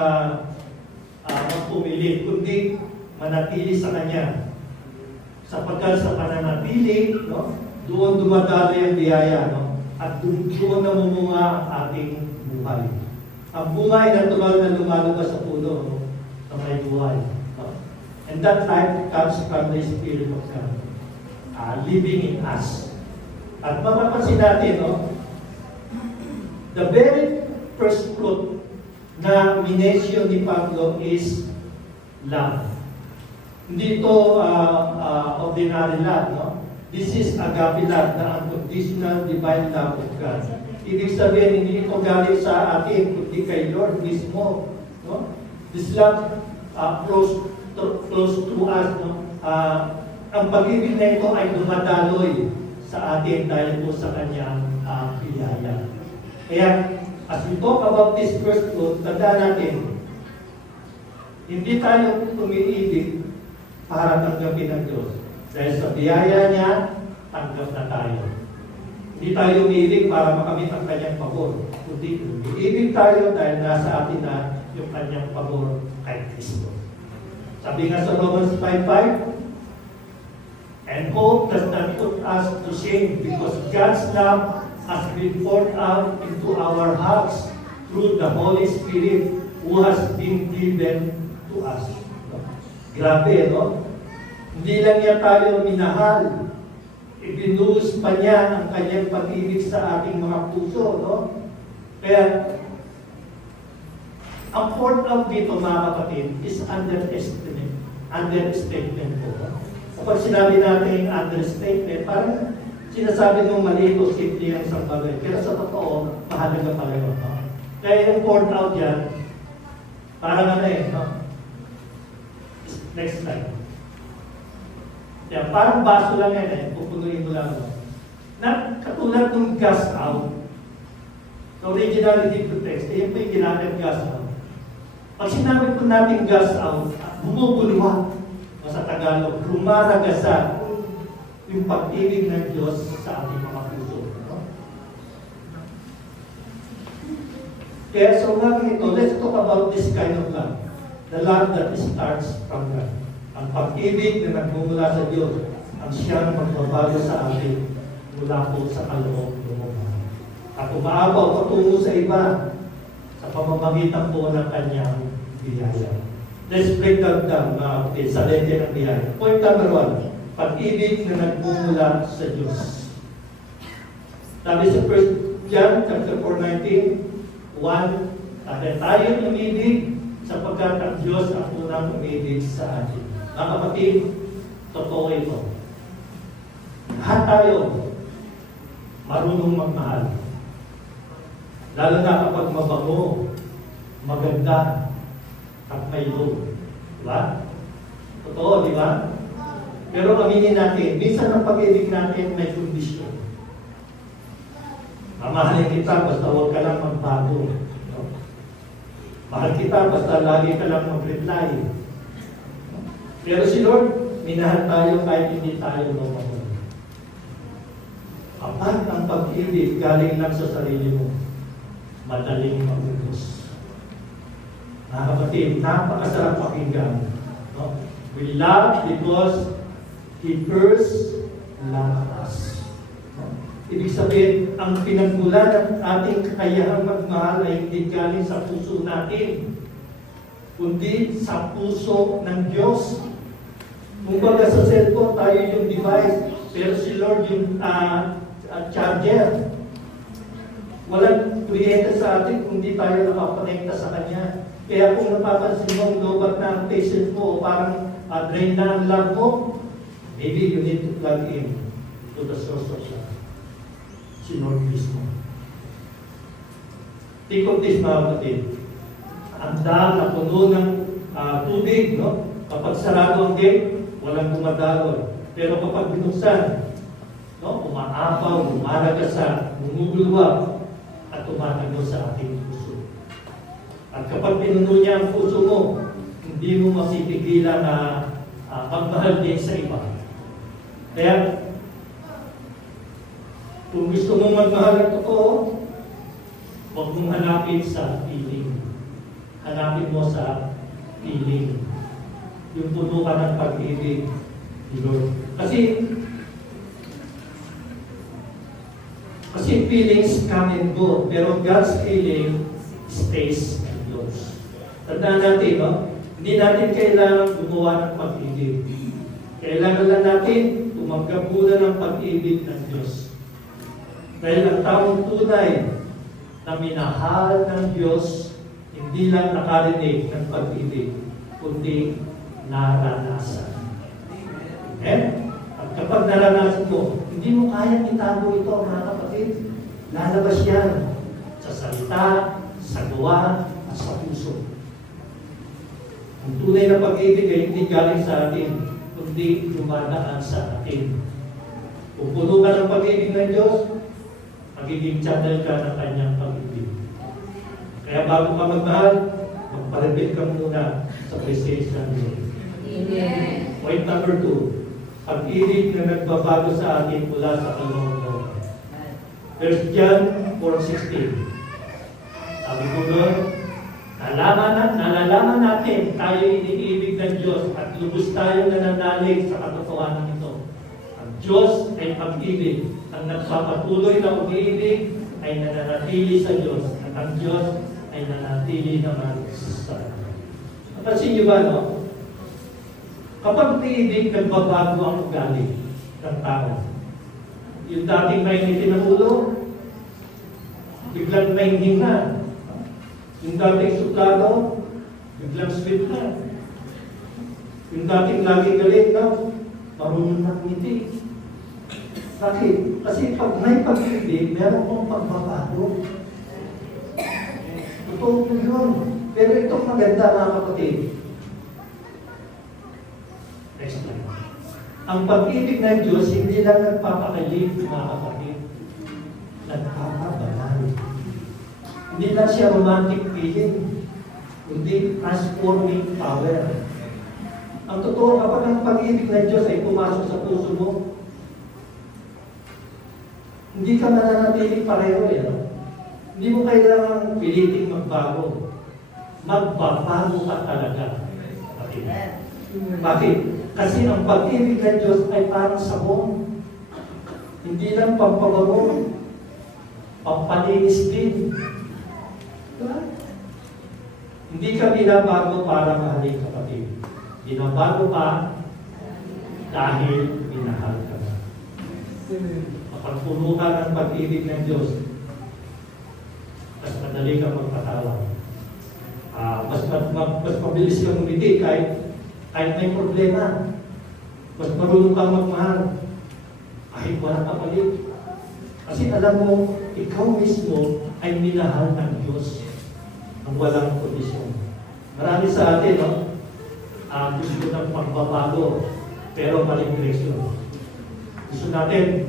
magpumili, kundi manatili sa Kanya. Sapagkat sa pananatili, no, doon dumadaloy ang biyaya, no, at doon namumunga ang ating buhay. Ang bunga ay natural na lumalabas sa puno, no, na may buhay. No? And that life comes from the Spirit of God, living in us. At mapapansin natin, no, the very first fruit na minention ni Pablo is love. Hindi ito ordinary love, no? This is agape love, the unconditional divine love of God. Ibig sabihin, hindi ito galing sa atin, kundi kay Lord mismo. No? This love flows through us. No? Ang pag-ibig na ito ay dumadaloy sa atin dahil po sa kanyang biyaya. Kaya, as we talk about this first fruit, tandaan natin, hindi tayo umiibig para tanggapin ng Diyos. Dahil sa biyaya niya, tanggap na tayo. Hindi tayo umiibig para makamit ang kanyang pabor. Kundi umiibig tayo dahil nasa atin na yung kanyang pabor kay Kristo. Sabi nga sa Romans 5:5, and hope does not put us to shame because God's love has been poured out into our hearts through the Holy Spirit who has been given to us. Grabe, no? Hindi lang niya tayo minahal, ibinuhos pa niya ang kanyang pag-ibig sa ating mga puso, no? Kaya, ang poured out dito, mga kapatid, is understatement po. Kapag sinabi natin understatement, parang sinasabi mong mali o simple ang isang bagay. Pero sa totoo, mahalaga pala yun. No? Kaya yung poured out yan, parang ano eh, no? Next slide. Kaya parang baso lang yan eh, pupunuin mo lang. No? Na, katulad ng gas out, the original Hebrew text, yun po yung ginamit gas out. Pag sinabi po natin gas out, bumubulwa. o sa Tagalog, rumaragasa yung pag-ibig ng Diyos sa ating mga puso. No? Kaya sa umagang ito, let's talk about this kind of love. The love that starts from God. Ang pag-ibig na nagmumula sa Diyos, ang siyang magbabago sa atin mula po sa kaloob-loob. At umaabaw patungo sa iba sa pamamagitan po ng kanyang biyaya. Let's break that down sa lente ng biyaya. Point number 1, pag-ibig na nagmumula sa Diyos. Sabi sa 1 John chapter 4:19, 1, tayo umibig sapagkat ang Diyos ang unang umibig sa atin. Mga kapatid, totoo ito. Lahat tayo marunong magmahal. Lalo na kapag mabango, maganda, at may loob. Diba? Totoo, di ba? Pero aminin natin, minsan ang pag-ibig natin may kondisyon. Mamahalin kita, basta huwag ka lang magbago. No? Mahal kita, basta lagi ka lang mag-reply. Pero si Lord, minahal tayo kahit hindi tayo lumabas. Kapag ang pag-ibig galing lang sa sarili mo, madaling mag-ubos. Mga kapatid, napakasarap pakinggan. No? We love because He first loved us. Ibig sabihin, ang pinagmula ng ating kakayahang magmahal ay hindi galing sa puso natin, kundi sa puso ng Diyos. Kung baga sa cellphone, tayo yung device, pero si Lord yung charger. Walang kuryente sa atin kung di tayo nakakonekta sa Kanya. Kaya kung napapansin mo, lobat na ang patient mo, parang drain na ang love mo, maybe you need to plug in to the source of love. Si Lord mismo. Think of this, mga kapatid. Ang dam na puno ng tubig, no? Kapag sarado ang gate, walang dumadaloy. Pero kapag binuksan, no? Umaapaw, umaragasa, bumubulwak, at tumatago sa ating puso. At kapag pinuno niya ang puso mo, hindi mo masipigilan na magmahal din sa iba. Kaya, kung gusto mong magmahal ng totoo, huwag mong hanapin sa feeling. Hanapin mo sa feeling. Yung puno ka ng pag-ibig ni Lord. Kasi feelings come and go, pero God's feeling stays and goes. Tandaan natin, no? Hindi natin kailangan gumawa ng pag-ibig. Kailangan lang natin tumanggap muna ng pag-ibig ng Diyos. Dahil ang taong tunay na minahal ng Diyos, hindi lang nakarinig ng pag-ibig, kundi naranasan. Okay? At kapag naranasan mo, hindi mo kayang itago ito, mga kapatid. Lalabas yan sa salita, sa gawa, at sa puso. Ang tunay na pag-ibig ay hindi galing sa atin, kundi dumadaan sa atin. Kung puno ka ng pag-ibig ng Diyos, magiging channel ka ng kanyang pag-ibig. Kaya bago ka magmahal, magparepit ka muna sa presensya ng Diyos. Amen. Point number 2, pag-ibig na nagbabago sa atin mula sa kaloob-loob. 1 John 4:16. Sabi ko doon, nalalaman natin tayo iniibig ng Diyos at lubos tayong nananalig sa katotohanan ito. Ang Diyos ay pag-ibig. Ang nagpapatuloy na pag-ibig ay nananatili sa Diyos at ang Diyos ay nananatili naman sa Kanya. Napansin niyo ba, no? Kapag pag-ibig, nagbabago ang ugali ng tao. Yung dating mainitin ng ulo, biglang mainghin na. Yung dating suplado, biglang sweet na. Yung dating laging galit na, marunong magngiti. Bakit? Kasi pag may pag-ibig, meron kong pagbabago. Totoo po yun. Pero itong maganda, mga kapatid. Next slide. Ang pag-ibig ng Diyos, hindi lang nagpapakalig, mga kapatid. Nagpapabanal. Hindi lang siya romantic feeling, kundi transforming power. Ang totoo, kapag ang pag-ibig ng Diyos ay pumasok sa puso mo, hindi ka mananatiling pareho eh. No? Hindi mo kailangan piliting magbago. Magbabago ka talaga. Bakit? Kasi ang pag-ibig ng Diyos ay parang sabon. Hindi lang pampabango, pampalinis din. Diba? Hindi ka binabago para mahalin kapatid. Binabago ka dahil minahal ka na. Kapag puno ka ng pag-ibig ng Diyos, mas madali kang magpatawa. Mas mabilis kang umiti kahit may problema. Mas marunong kang magmahal kahit walang kapalit. Kasi alam mo, ikaw mismo ay minahal ng Diyos ang walang kondisyon. Marami sa atin, no? Gusto ng pagbabago, pero maling direksyon. Gusto natin,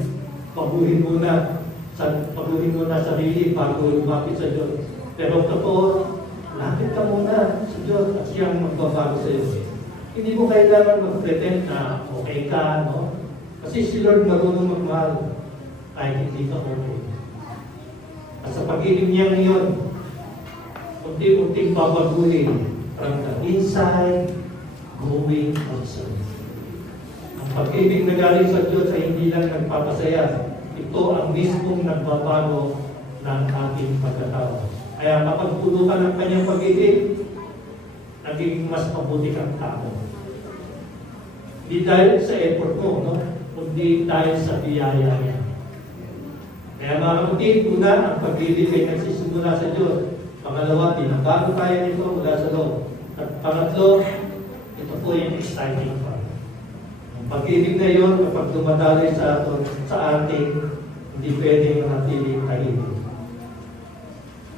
paguhin muna sarili bago lumapit sa Diyos. Pero totoo, lapit ka muna sa Diyos at siyang magbabago sa iyo. Hindi mo kailangan mag-pretend na okay ka, no? Kasi si Lord marunong magmahal kahit hindi ka okay. At sa pag-ibig niya ngayon, unti-unting babaguhin from the inside, going outside. Ang pag-ibig na galing sa Diyos ay hindi lang nagpapasaya. Ito ang mismong nagbabago ng ating pagkatao. Kaya kapag puno ka ng kanyang pag-ibig, naging mas mabuti kang tao. Hindi dahil sa effort mo, no? Kundi dahil sa biyaya niya. Kaya mga kapatid, una, ang pag-ibig ay nagsisimula sa Diyos. Pangalawa, binabago tayo nito mula sa loob. At pangatlo, ito po yung exciting part. Ang pag-ibig na yun, kapag dumadaloy sa ating, hindi pwedeng manatiling tahimik.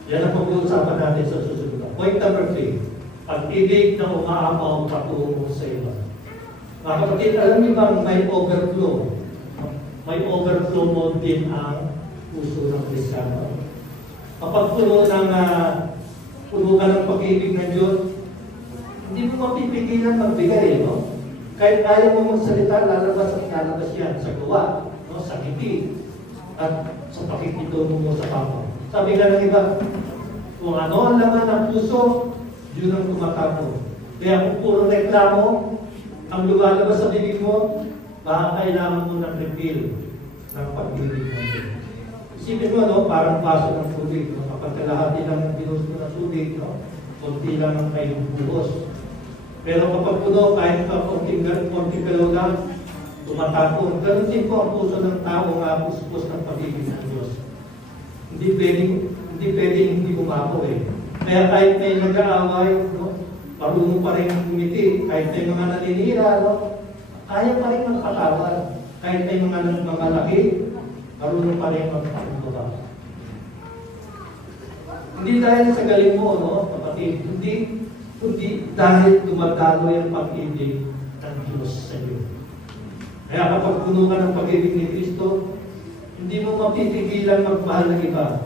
Yan ang pag-uusapan natin sa susunod. Point number 3, pag-ibig na umaapaw patungo sa iba. Mga kapatid, alam niyo bang may overflow? May overflow mode din ang puso ng Kristiyano. Kapag puno ka ng pag-ibig ng Diyos, hindi mo mapipigilan magbigay, no? Kahit ayaw mo magsalita, lalabas at lalabas yan sa gawa, no? Sa ngiti, at sa pakikitungo mo sa Papa. Sabi nga ng iba, kung ano ang laman ng puso, yun ang tumatapon. Kaya kung puro reklamo, ang lumalabas sa bibig mo, baka kailangan mo ng refill ng pag-ibig ng Diyos. Isipin mo, no? Parang baso ng tubig. No? Kapag kalahati lang ng binuhos mo ng tubig, no? Kunti lang ang may buhos. Pero kapag puno, kahit pa konting galaw lang, tumatapon. Ganun din po ang puso ng tao nga puspos ng pag-ibig ng Diyos. Hindi pwedeng hindi umapaw eh. Kaya kahit may nag-aaway, no? Marunong pa rin umiti. Kahit may mga naninira, no? Kaya pa rin magpatawad. Kahit may mga mamalaki, marunong pa rin magpapagbabago. Hindi dahil sa galing mo, no, kapatid, kundi dahil dumadalo yung pag-ibig ng Diyos sa iyo. Kaya kapag puno ka ng pag-ibig ni Kristo, hindi mo mapipigilan magmahal ng iba.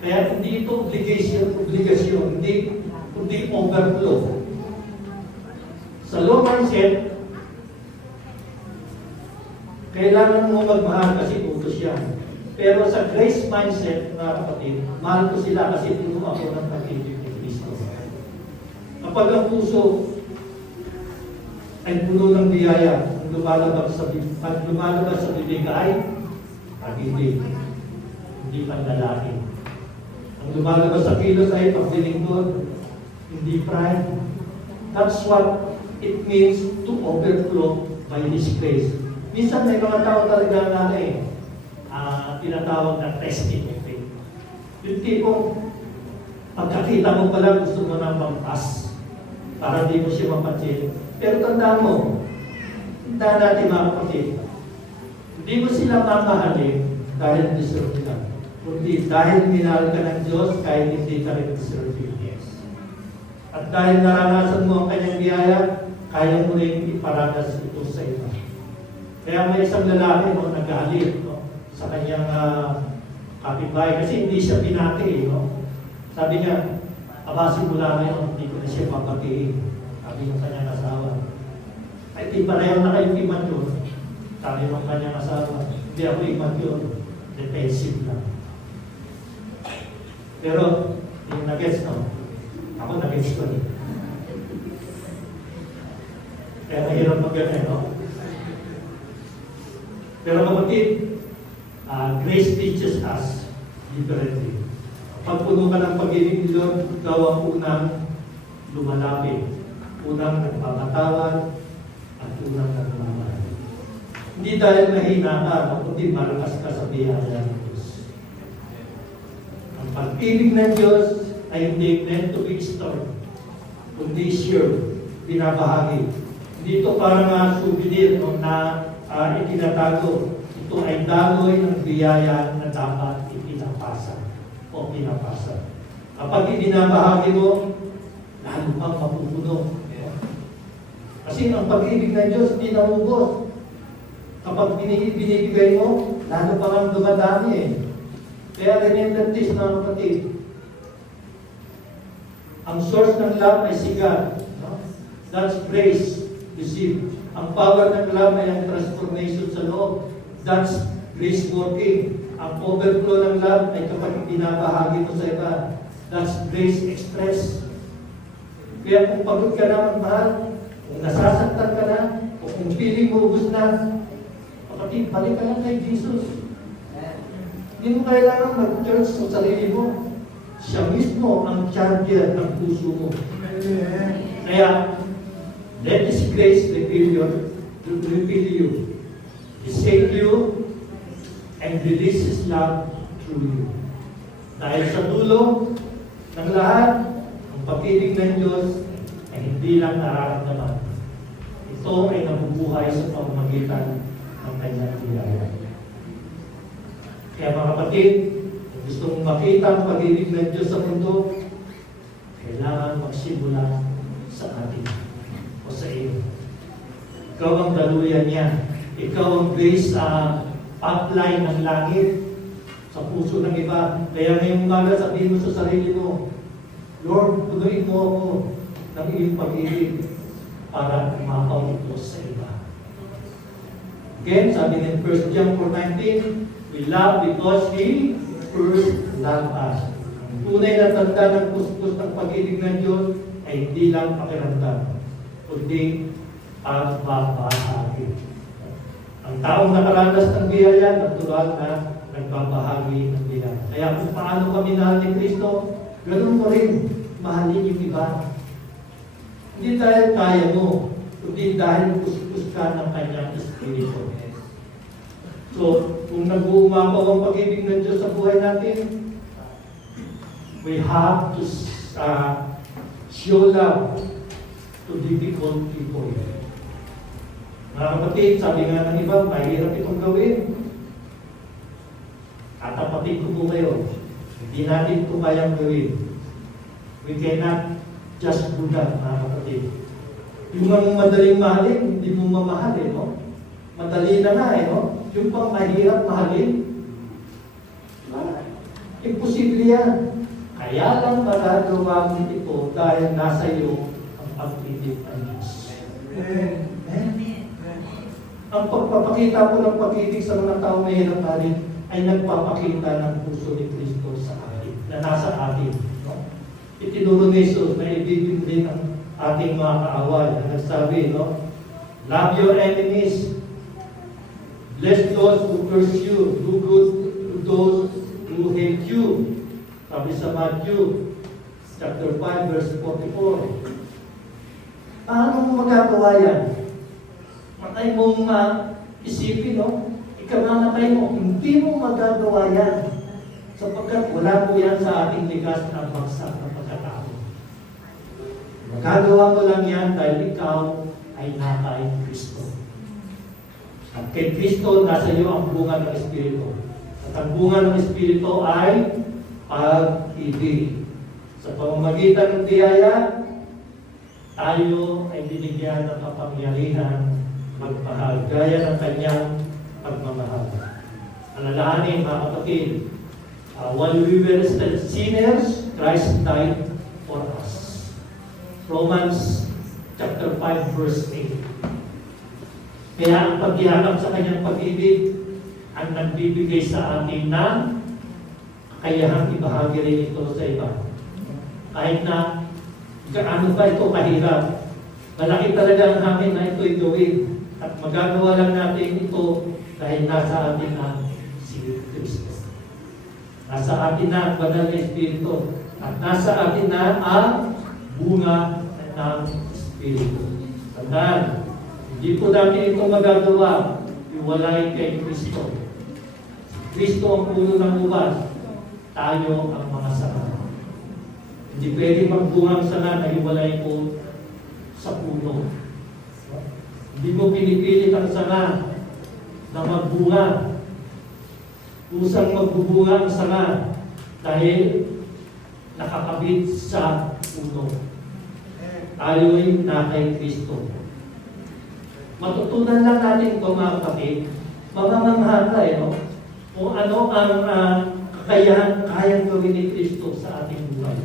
Kaya hindi ito obligasyon, kundi overflow. Sa low mindset, kailangan mo magmahal kasi utos yan. Pero sa grace mindset, mga kapatid, mahal ko sila kasi puno ako ng pag-ibig ni Kristo. Kapag ang puso ay puno ng biyaya, ang lumalabas sa bibig ay pag-ibig, hindi panlalaki. Ang lumalabas sa kilos ay paglilingkod, hindi pride. That's what it means to overflow by His grace. Minsan may mga tao talaga na tinatawag na testing of faith. Yung tipong pagkakita mo pala gusto mo na mampas para di mo siya mapansin. Pero tandaan mo, tandaan natin mga kapatid, hindi mo sila mamahalin dahil deserve nila. Kundi dahil minahal ka ng Diyos kahit hindi ka rin deserve yun. Yes. At dahil naranasan mo ang kanyang biyaya, kaya mo rin iparanas ito sa iba. Kaya may isang lalaki nagalit sa kanyang kapitbahay kasi hindi siya pinati. Sabi niya, simula ngayon, hindi ko na siya papatiin. Sabi ng kanyang asawa. Ay, di pareho na kayo immature. Sabi ng kanyang asawa, hindi ako immature, defensive lang. Pero, yung nag-gets no? Ako nag-gets ko rin. Kaya mahirap mag-gets, no? Pero kapatid, grace teaches us differently. Pag puno ka ng pag-ibig ni Lord, ikaw ang unang lumalapit, unang nagpapatawad, at unang nagmamahal. Hindi dahil mahina ka, kundi malakas ka sa biyaya ng Diyos. Ang pag-ibig ng Diyos ay hindi meant to be stored, kundi sure, binabahagi. Hindi ito parang souvenir na itinatago. Ito ay daloy ng biyaya na dapat ipinapasa o pinapasa. Kapag ibinabahagi mo, lalo kang mapupuno. Kasi ang pag-ibig ng Diyos hindi naubos. Kapag binibigay mo, lalo pa kang dumadami eh. Kaya remember this mga kapatid. Ang source ng love ay si God. No? That's grace received. Ang power ng love ay ang transformation sa loob. That's grace working. Ang overflow ng love ay kapag binabahagi mo sa iba. That's grace expressed. Kaya kung pagod ka na magmahal, kung nasasaktan ka na, o kung feeling mo ubus na, kapatid, balik ka lang kay Jesus. Hindi mo kailangan mag-church sa sarili mo. Siya mismo ang charger ng puso mo. Kaya, let His grace refill you. He save you and release His love through you. Dahil sa dulo ng lahat, ang pag-ibig ng Diyos ay hindi lang nararamdaman. Ito ay nabubuhay sa pamamagitan ng kanyang biyaya. Kaya mga kapatid, kung gusto mong makita ang pag-ibig ng Diyos sa mundo, kailangan magsimula sa atin o sa iyo. Ikaw ang daluyan niya. Ikaw ang grace pipeline ng langit sa puso ng iba. Kaya ngayong umaga sabihin mo sa sarili mo, Lord, punuin mo ako ng iyong pag-ibig para umapaw ito sa iba. Again, sabi ng 1 John 4:19, we love because He first loved us. Ang tunay na tanda ng puspos ng pag-ibig ng Diyos ay hindi lang pakiramdam, kundi pagbabahagi. Ang taong nakaranas ng biyaya, natural na nagbabahagi ng biyaya. Kaya kung paano kami mahal ni Kristo, ganun mo rin mahalin yung iba. Hindi dahil kaya mo, kundi dahil puspos ka ng kanyang Espiritu. So, kung nag-uumapaw ang pag-ibig ng Diyos sa buhay natin, we have to show love to difficult people. Mga kapatid, sabi nga ng iba, mahirap itong gawin. Tatapatin ko po kayo. Hindi natin ito kayang gawin. We cannot just do that, mga kapatid. Yung mga madaling mahalin, hindi mo mamahalin, no? Madali na nga, no? Yung pang mahirap mahalin, imposible yan. Kaya lang magagawa mo ito dahil nasa iyo ang pag-ibig ng Diyos. Amen. Ang pagpapakita po ng pag-ibig sa mga tao may hirap mahalin ay nagpapakita ng puso ni Kristo sa atin, na nasa atin. No? Itinuro ni Jesus na ibigin din ang ating mga kaaway na nagsabi, no? Love your enemies, bless those who curse you, do good to those who hate you. Sabi sa Matthew chapter 5 verse 44. Paano mo magagawa yan? Matay mong isipin, no? Ikamatay mo, hindi mo magagawa yan. Sapagkat wala po yan sa ating likas na bagsak na pagkatao. Magagawa mo lang yan dahil ikaw ay nakay Kristo. At kay Kristo, nasa iyo ang bunga ng Espiritu. At ang bunga ng Espiritu ay pag-ibig. Sa pamamagitan ng biyaya, tayo ay binigyan ng kapangyarihan magmahal, gaya ng kanyang pagmamahal. Alalahanin, mga kapatid, while we were still sinners, Christ died for us. Romans chapter 5 verse 8. Kaya ang paghihanap sa kanyang pag-ibig ang nagbibigay sa atin ng kakayahang ibahagi rin ito sa iba. Kahit na gaano pa ito kahirap, malaki talaga ang hangin na ito'y gawin. At magagawa lang natin ito dahil nasa atin ang si Kristo. Nasa atin na ang banal na Espiritu. At nasa atin na ang bunga ng Espiritu. Tandaan, hindi po natin ito magagawa iwalay kay Kristo. Kristo ang puno ng ubas, tayo ang mga sanga. Hindi pwede magbunga ang sanga na iwalay po sa puno. Hindi mo pinipilit ang sanga na magbunga. Kusang magbubunga ang sanga dahil nakakabit sa puno. Tayo'y na kay Kristo. Matutunan lang natin ito mga kapatid, mamamangha no? Kung ano ang kakayahan, kayang gawin ni Kristo sa ating buhay.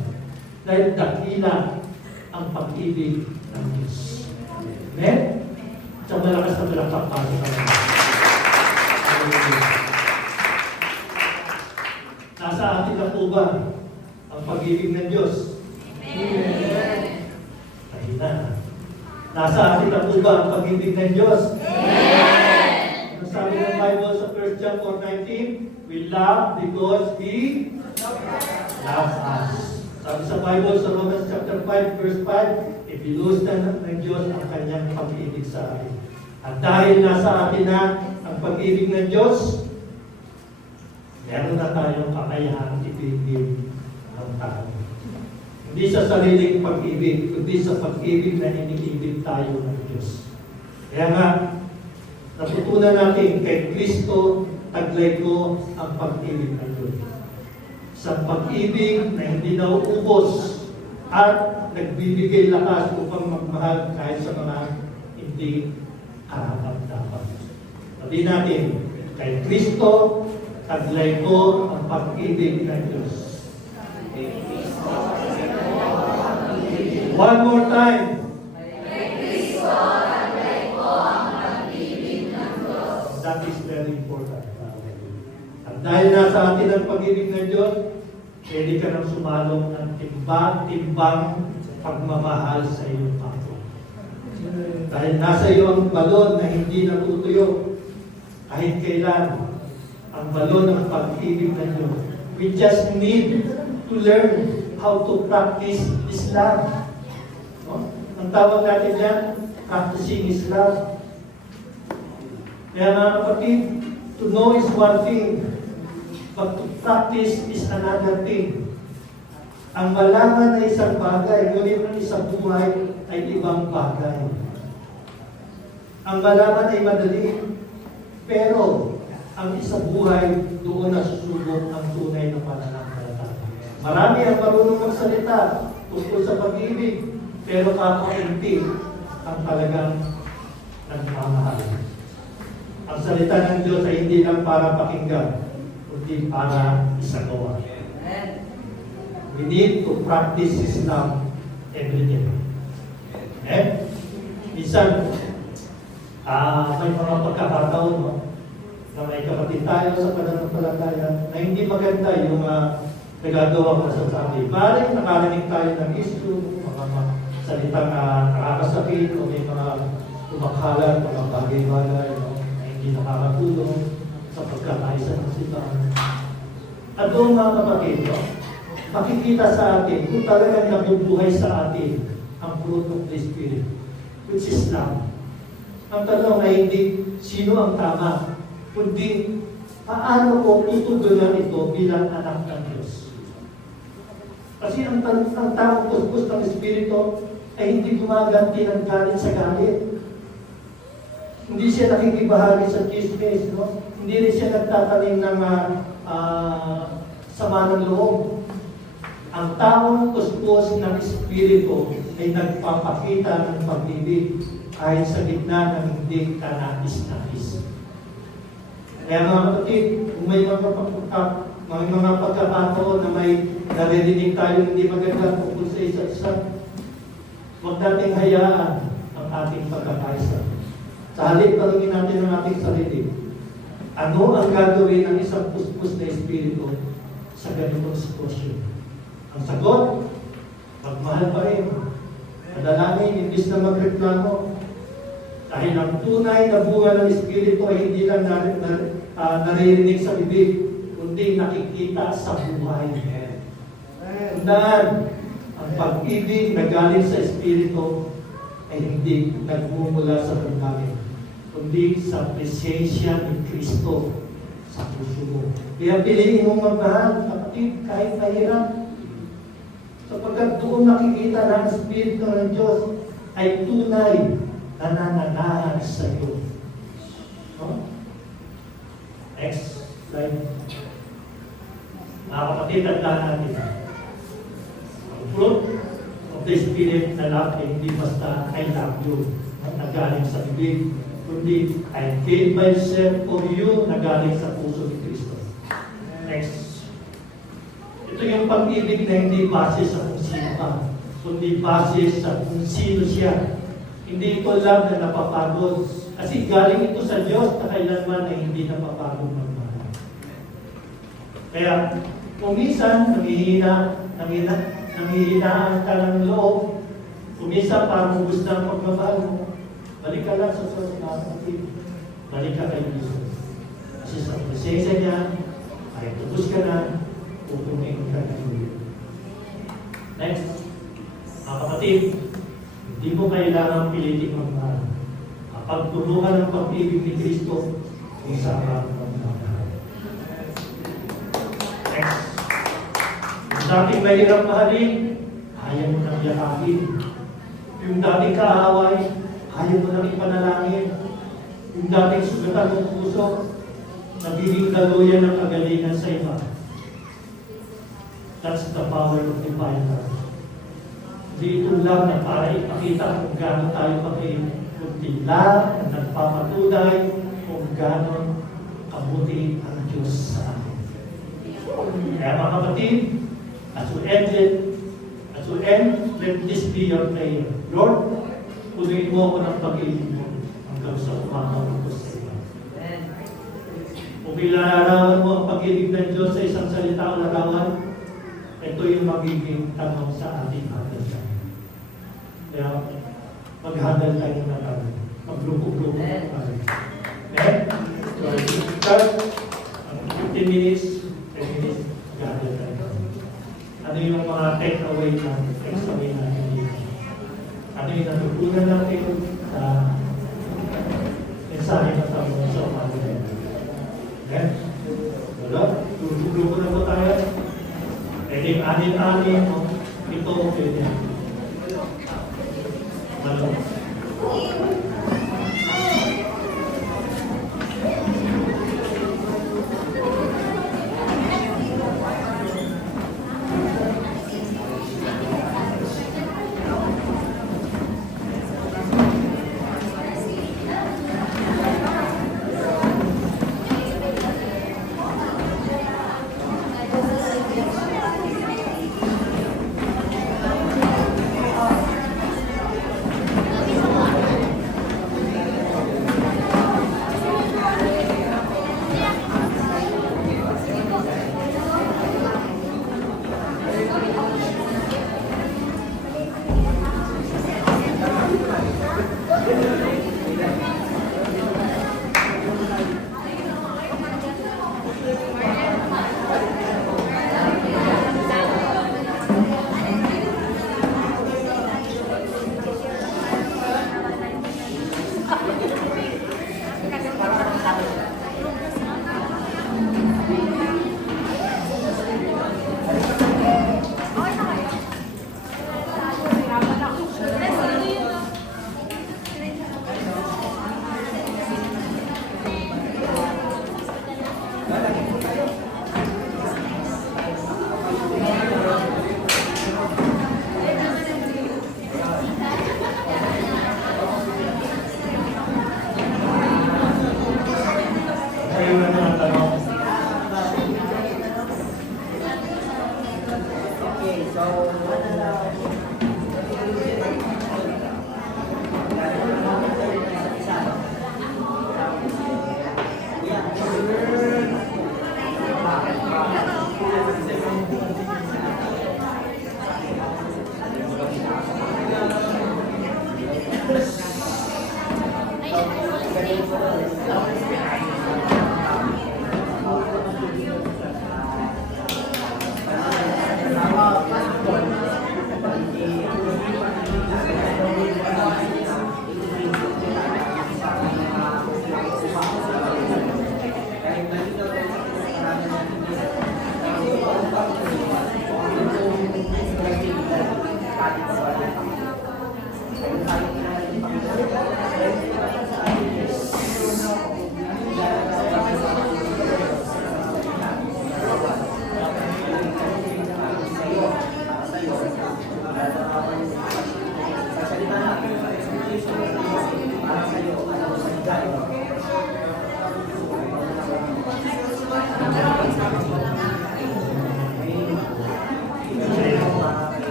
Dahil dakila ang pag-ibig ng Diyos. Amen? Sa malakas na malakpak para sa kanila. Nasa atin na po ba ang pag-ibig ng Diyos? Amen. Kahina. Nasa atin na po ba ang pag-ibig ng Diyos? Amen. Ang sabi ng Bible sa 1 John 4:19, we love because He loves us. Sabi sa Bible sa Romans chapter 5 verse 5, ibilusan ng Diyos ang kanyang pag-ibig sa atin. At dahil nasa atin na ang pag-ibig ng Diyos, meron na tayong kakayahan ibigin ng tao. Hindi sa sariling pag-ibig, kundi sa pag-ibig na iniibig tayo ng Diyos. Kaya nga, natutunan natin kay Kristo, taglay ko ang pag-ibig ng Diyos. Sa pag-ibig na hindi nauubos at nagbibigay lakas upang magmahal kahit sa mga hindi karapat-dapat. Sabi natin, kay Kristo, taglay ko ang pag-ibig ng Diyos. One more time. That is very important. At dahil nasa atin ang pag-ibig ng Diyos, pwede ka nang sumalong ng timbang pagmamahal sa iyong kapwa. Dahil nasa iyo ang balon na hindi natutuyo kahit kailan, ang balon ng pag-ibig ng Diyos. We just need to learn how to practice Islam. No? Ang tawag natin yan, practicing Islam. Kaya mga kapatid, to know is one thing, but to practice is another thing. Ang malaman na isang bagay, ngunit ang isang buhay ay ibang bagay. Ang malaman ay madali, pero ang isang buhay, doon nasusubok ang tunay na pananampalataya. Marami ang marunong magsalita tungkol sa pag-ibig, pero kakaunti ang talagang nagmamahal. Ang salita ng Diyos ay hindi lang para pakinggan, kundi para isagawa. We need to practice Islam every day. Minsan, may mga pagkakataon, no? Na may kapatid tayo sa pananampalataya na hindi maganda yung nagagawa ko sa sabi. Maaaring nakarinig tayo ng issue, mga salita na nakakasakit, o may mga tumakhalan, mga bagay-bagay, no? Na hindi nakakatulong sa pagkakaisa ng simbahan. At doon mga kapatid, no? Makikita sa atin kung talagang nabubuhay sa atin ang fruit of the Spirit, which is love. Ang tanong ay hindi sino ang tama, kundi paano ko tutugunan ito bilang anak ng Diyos. Kasi ang tamang kuskus ng Espiritu ay hindi gumaganti ng galit sa galit. Hindi siya nakikibahagi sa chismis, no? Hindi rin siya nagtatanim ng sama ng loob. Ang tamang kuskus ng Espiritu ay nagpapakita ng pag-ibig kahit sa gitna ng hindi kanais-nais. Kaya mga kapatid, kung may mga pagkakataon na may naririnig tayo hindi maganda tungkol sa isa't isa, huwag nating hayaan ang ating pagkakaisa. Sa halip, tanungin natin ang ating sarili. Ano ang gagawin ng isang puspos na espiritu sa ganitong sitwasyon? Ang sagot, magmahal pa rin. Madalangin, imbis na magreklamo. Dahil ang tunay na bunga ng espiritu ay hindi lang naririnig sa bibig, kundi nakikita sa buhay. Tandaan, ang pag-ibig na galing sa espiritu ay hindi nagmumula sa pagkain, kundi sa presensya ni Kristo sa puso mo. Kaya piliin mong magmahal, kapatid, kahit mahirap. Sapagkat doon nakikita na ang Espiritu ng Diyos ay tunay na nananahan sa iyo. No? Next slide. Mga kapatid, tandaan natin. Ang fruit of the Spirit na love ay hindi basta I love you na galing sa bibig, kundi I gave myself for you na galing sa puso ni Kristo. Next. Ito yung pag-ibig na hindi base sa kung sino ka, kundi base sa kung sino siya. Hindi ito lang na napapagod. Kasi galing ito sa Diyos na kailanman na hindi napapagod magmahal. Kaya, kung minsan, nanghihinaan ka ng loob, kung minsan parang gusto ng pagmamahal mo, balik ka lang sa Diyos na kapatid. Balik ka kay Jesus. Kasi sa presensya niya, ay tubos ka na, pupunin ka na ulit. Next, mga kapatid, hindi mo kailangan pilitin magmahal. Kapag tulungan ng pag-ibig ni Kristo, kung saan ka magmahal. Next, yung dating mahirap mahalin, kaya mo nang yakapin. Yung dating kaaway, kaya mo nang ipanalangin. Yung dating sugatan ng puso, nagiging daluyan ng kagalingan sa iba. That's the power of divine love. Hindi ito lang na para ipakita kung gano'n tayo pag-iinti lang na nagpapatunay kung gano'n kabuti ang Diyos sa atin. Kaya mga kapatid, as we end, let this be your prayer. Lord, punuin mo ako ng pag-ibig mo hanggang sa umakaw ko sa iyo. Kung ilalarawan mo ang pag-ibig ng Diyos sa isang salita o larawan, ito yung magiging tanong sa ating hadal. Kaya maghadal tayo na tayo. Maglupo-lupo tayo. Then, so start 15 minutes, 10 minutes, maghadal tayo. Ano yung mga take-away natin dito? Ano yung natutunan natin sa mensahe na tayo sa umaga? Then, wala, lupo-lupo na po tayo. Pwede anin-anin, ito pwede. Ano?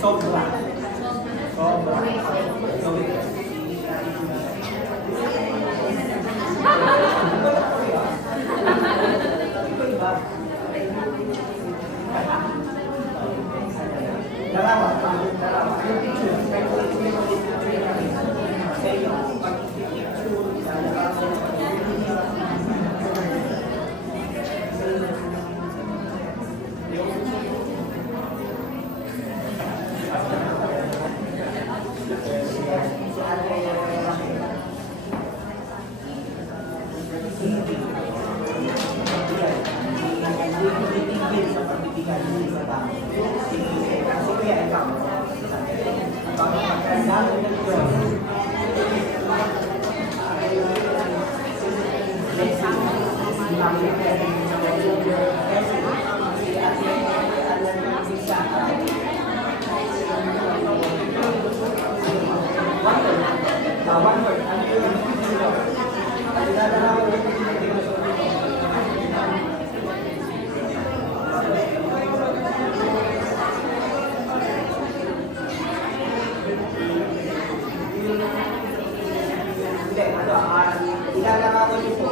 Sobra. Sobra. Ilalakaw niyo po.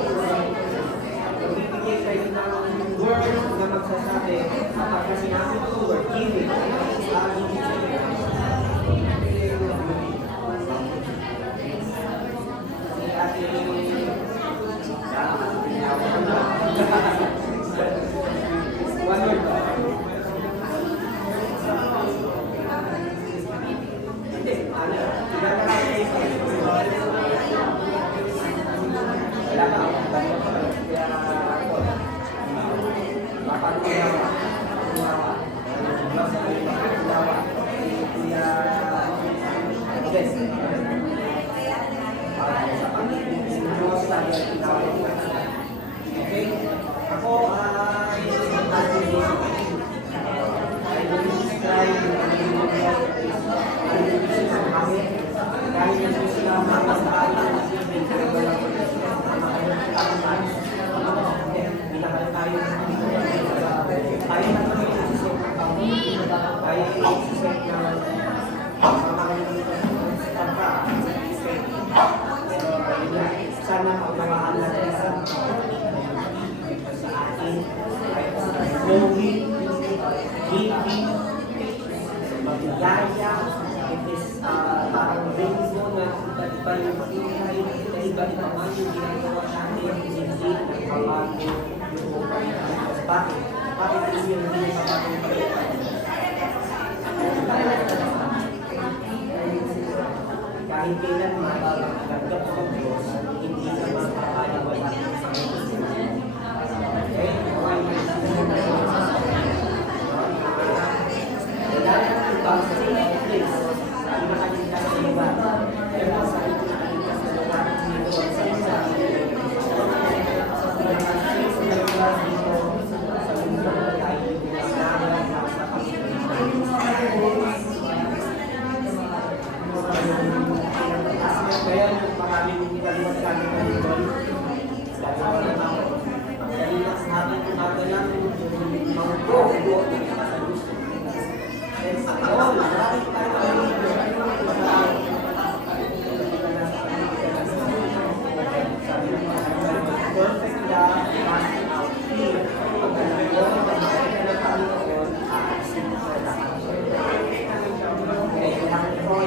Magbibigay kayo ng word na magsasabi kapag sinabi ko word, giving. One word ba? Hindi, ano? Ilalakaw niyo po. Wala ka. mababago yung bakit? Bakit hindi yung hindi mababago yung kahit kailan mababaganggap ang Diyos, hindi naman makakaliwala sa mga okay? Wala na ang ibang sa place. Hindi makaligtas sa iba. Pero sa iligtas sa lugar dito sa isa. Sa mundo na tayo ginagawa sa kaya maraming kalimutan ng dito. Dahil ako naman, ang kalimutan sa akin tumagalang yung mga go sa gusto. And sa all, maraming perfect love, lasting out here. Pagkalago, pagkalago ng Panginoon, aasin sa lahat. Kaya kailangan ko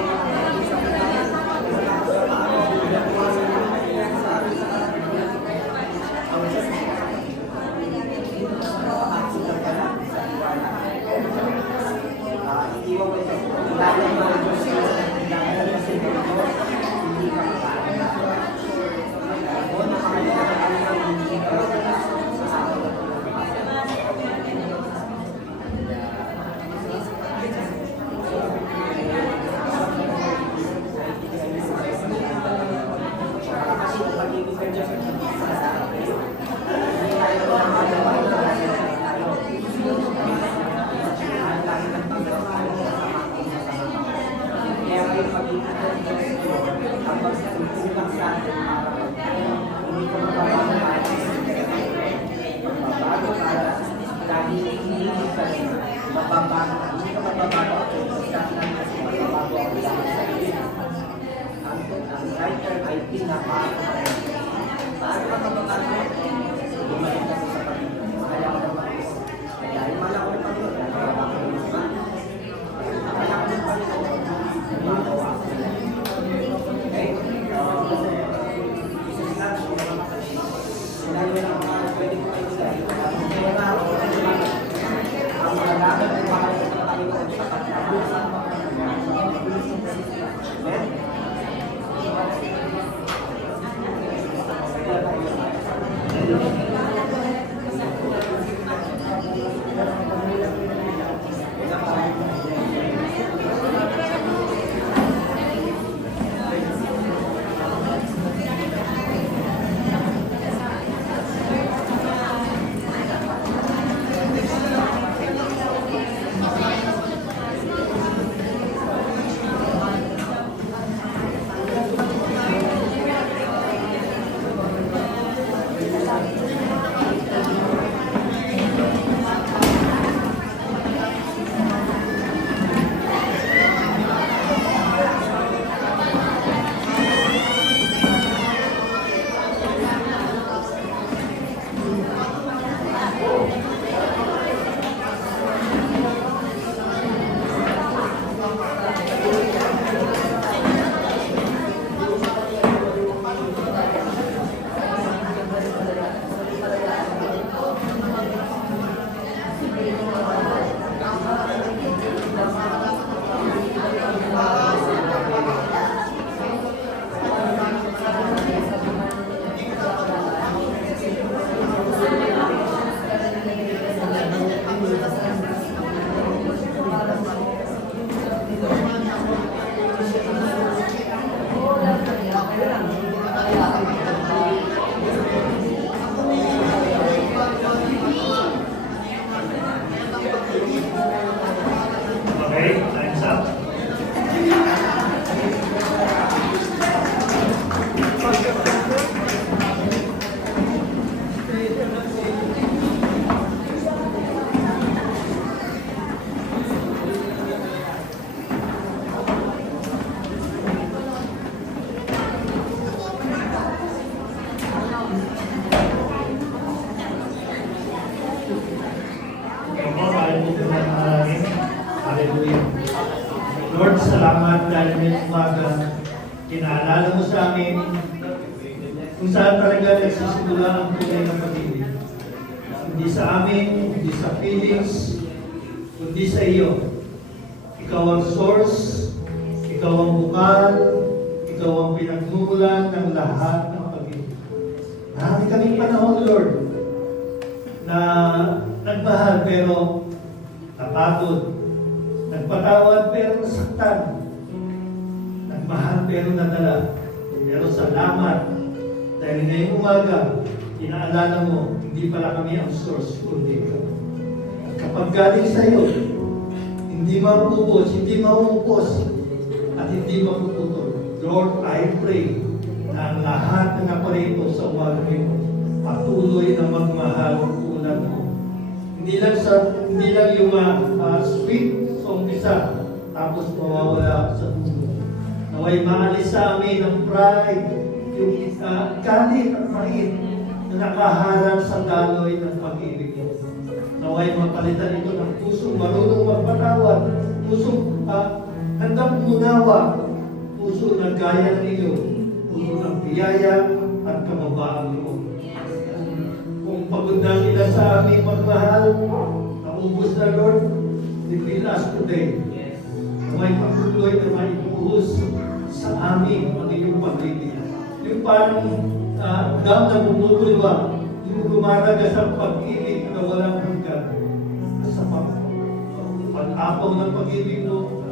Lord, salamat dahil may umaga. Kinaalala mo sa amin kung saan talaga nagsisimula ang tunay na pag-ibig. Hindi sa amin, hindi sa feelings, kundi sa iyo. Ikaw ang source, ikaw ang bukal, ikaw ang pinagmumulan ng lahat ng pag-ibig. Marami kaming panahon, Lord, na nagmahal pero napagod. Nagpatawad pero nasaktan. Nagmahal pero nadala. Pero salamat dahil ngayong umaga, inaalala mo, hindi pala kami ang source, kundi ikaw. Kapag galing sa iyo, hindi mapupos, hindi maupos, at hindi mapuputol. Lord, I pray na ang lahat ng naparito sa umaga ito, patuloy na magmahal tulad mo. Hindi lang yung sweet sa umpisa, tapos mawawala sa mundo. Naway maalis sa amin ang pride, yung galit at mait na nakaharap sa daloy ng pag-ibig mo. Naway mapalitan ito ng pusong marunong magpatawad, pusong handang umunawa, puso na gaya ng iyo, puso ng biyaya at kababaan mo. Kung pagod na sila sa aming magmahal, naubos na Lord, reveal us today. Naway pagtuloy na maibuhos sa amin ang iyong pag-ibig. Yung parang dam na bumubulwa, yung gumaraga sa pag-ibig na walang hanggan. Sa pag-apaw ng pag-ibig mo,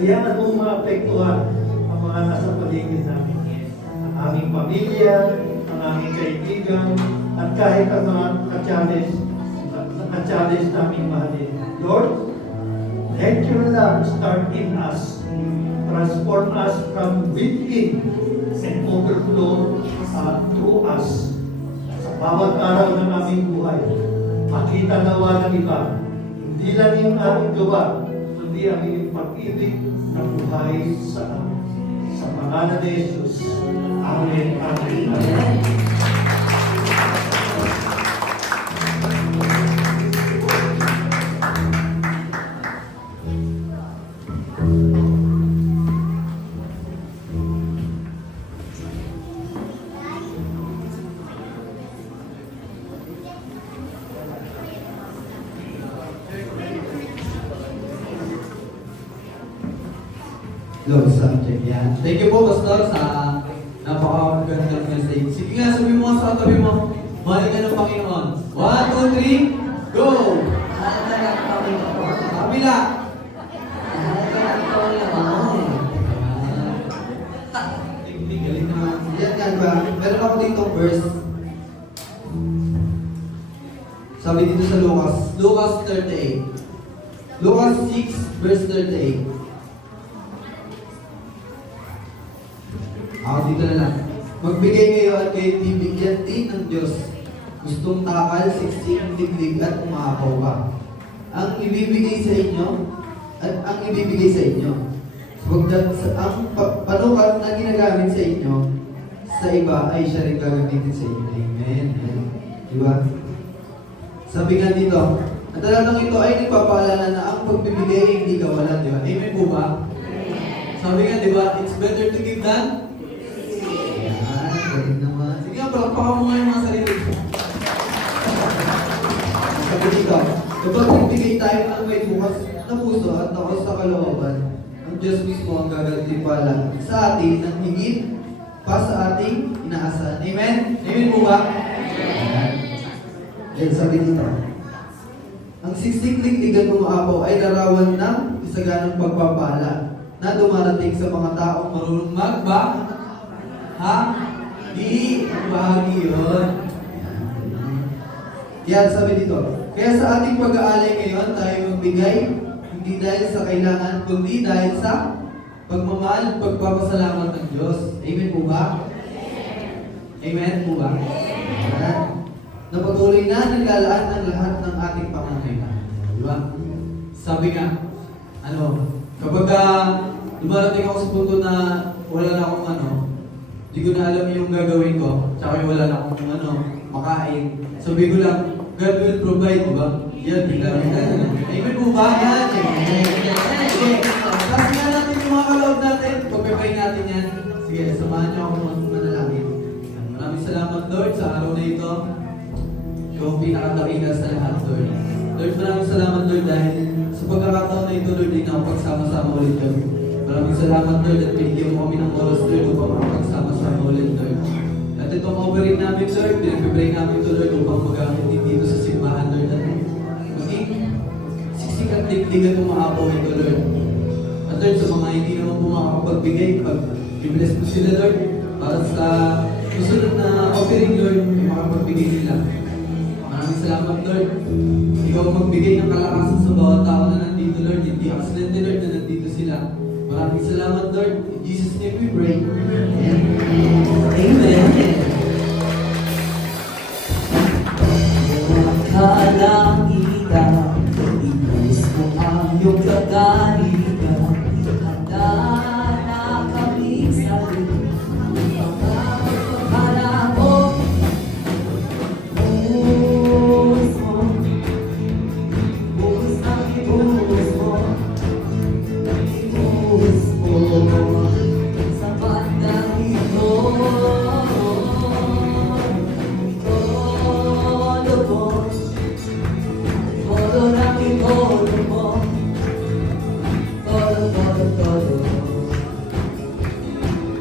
hayaan mong maapektuhan ang mga nasa paligid namin. Ang aming pamilya, ang aming kaibigan, at kahit ang mga ka-challenge namin mahalin. Lord, let your love start in us. Transform us from within and overflow through us. Sa bawat araw ng aming buhay, makita nawa ng iba, hindi lang yung aming gawa, kundi ang iyong pag-ibig na buhay sa amin. Sa pangalan ni Jesus. Amen. Amen. Amen. Lord, subject yan. Thank you po, Pastor, sa napakagandang message. Sige nga, sabi mo sa tabi mo, mahal ka ng Panginoon. 1, 2, 3, go! Mahal ka ng Panginoon. Kabila! Mahal ka ng Panginoon. Galing naman. Yan nga ba? Meron ako dito verse. Sabi dito sa Lucas 38. Lucas 6, verse 38. Ako dito na lang. Magbigay kayo at kayo bibigyan din ng Diyos. Gustong takal, siksik, diglig at umaapaw ka. Ang ibibigay sa inyo at ang ibibigay sa inyo. Sapagkat ang panukat na ginagamit sa inyo sa iba ay siya rin gagamitin sa inyo. Amen. Diba? Sabi nga dito, ang talatang ito ay nagpapaalala na ang pagbibigay ay hindi kawalan. Diba? Amen po ba? Sabi nga, diba? It's better to give than galing naman. Sige nga, palakpakan mo nga yung mga sarili. Sabi dito, kapag nagbigay tayo ng may bukas na puso at takas sa kalooban, ang Diyos mismo ang gagantimpala sa atin ng higit pa sa ating inaasahan. Amen? Amen po ba? Amen. Yan, sabi dito, ang siksik-ligtigan umaapaw ay larawan ng isaganang pagpapala na dumarating sa mga taong marunong Di, ang bahagi yun. Yan, sabi dito. Kaya sa ating pag-aalay ngayon, tayo magbigay, hindi dahil sa kailangan, kundi dahil sa pagmamahal, pagpapasalamat ng Diyos. Amen po ba? Amen po ba? Amen. Napatuloy na naglalaan ng lahat ng ating pangangailangan. Diba? Sabi nga, kapag dumarating ako sa punto na wala na akong hindi ko na alam yung gagawin ko, tsaka wala na akong makain. Sabi ko lang, God will provide, diba? Yan, bigla. Amen po ba? Yan. Sige, kasi nga natin yung mga kaloob natin, pagpapay natin yan. Sige, samahan niyo ako manalangin. Maraming salamat, Lord, sa araw na ito. Ikaw ang pinakadakila sa lahat, Lord. Lord, maraming salamat, Lord, dahil sa pagkakataon na ito, Lord, ay nakapagsama-sama ulit kami. Maraming salamat, Lord, at binigyan mo kami ng oras, Lord, upang makapagsama-sama ulit, Lord. At itong offering namin, Lord, pinag-pray namin ito, Lord, upang magamit din dito sa simbahan, Lord, at maging siksik at liglig at umaapaw ito, Lord. At Lord, sa mga hindi naman po makakapagbigay, pag-bless mo sila, Lord, para sa susunod na offering, Lord, ay makapagbigay nila. Maraming salamat, Lord. Ikaw ang magbigay ng kalakasan sa bawat tao na nandito, Lord. Hindi aksidente, Lord, na nandito sila. Maraming salamat, Lord. In Jesus' name we pray. Amen. Amen. Kalangitan, inis mo ang iyong kagalitan. Handa na kami sa iyo. Pagkakala mo, buhos mo. Buhos ang ibuhos mo. Ibuhos mo. Sa bandang ito. Todo mo. Todo ng todo mo. Todo, todo, todo.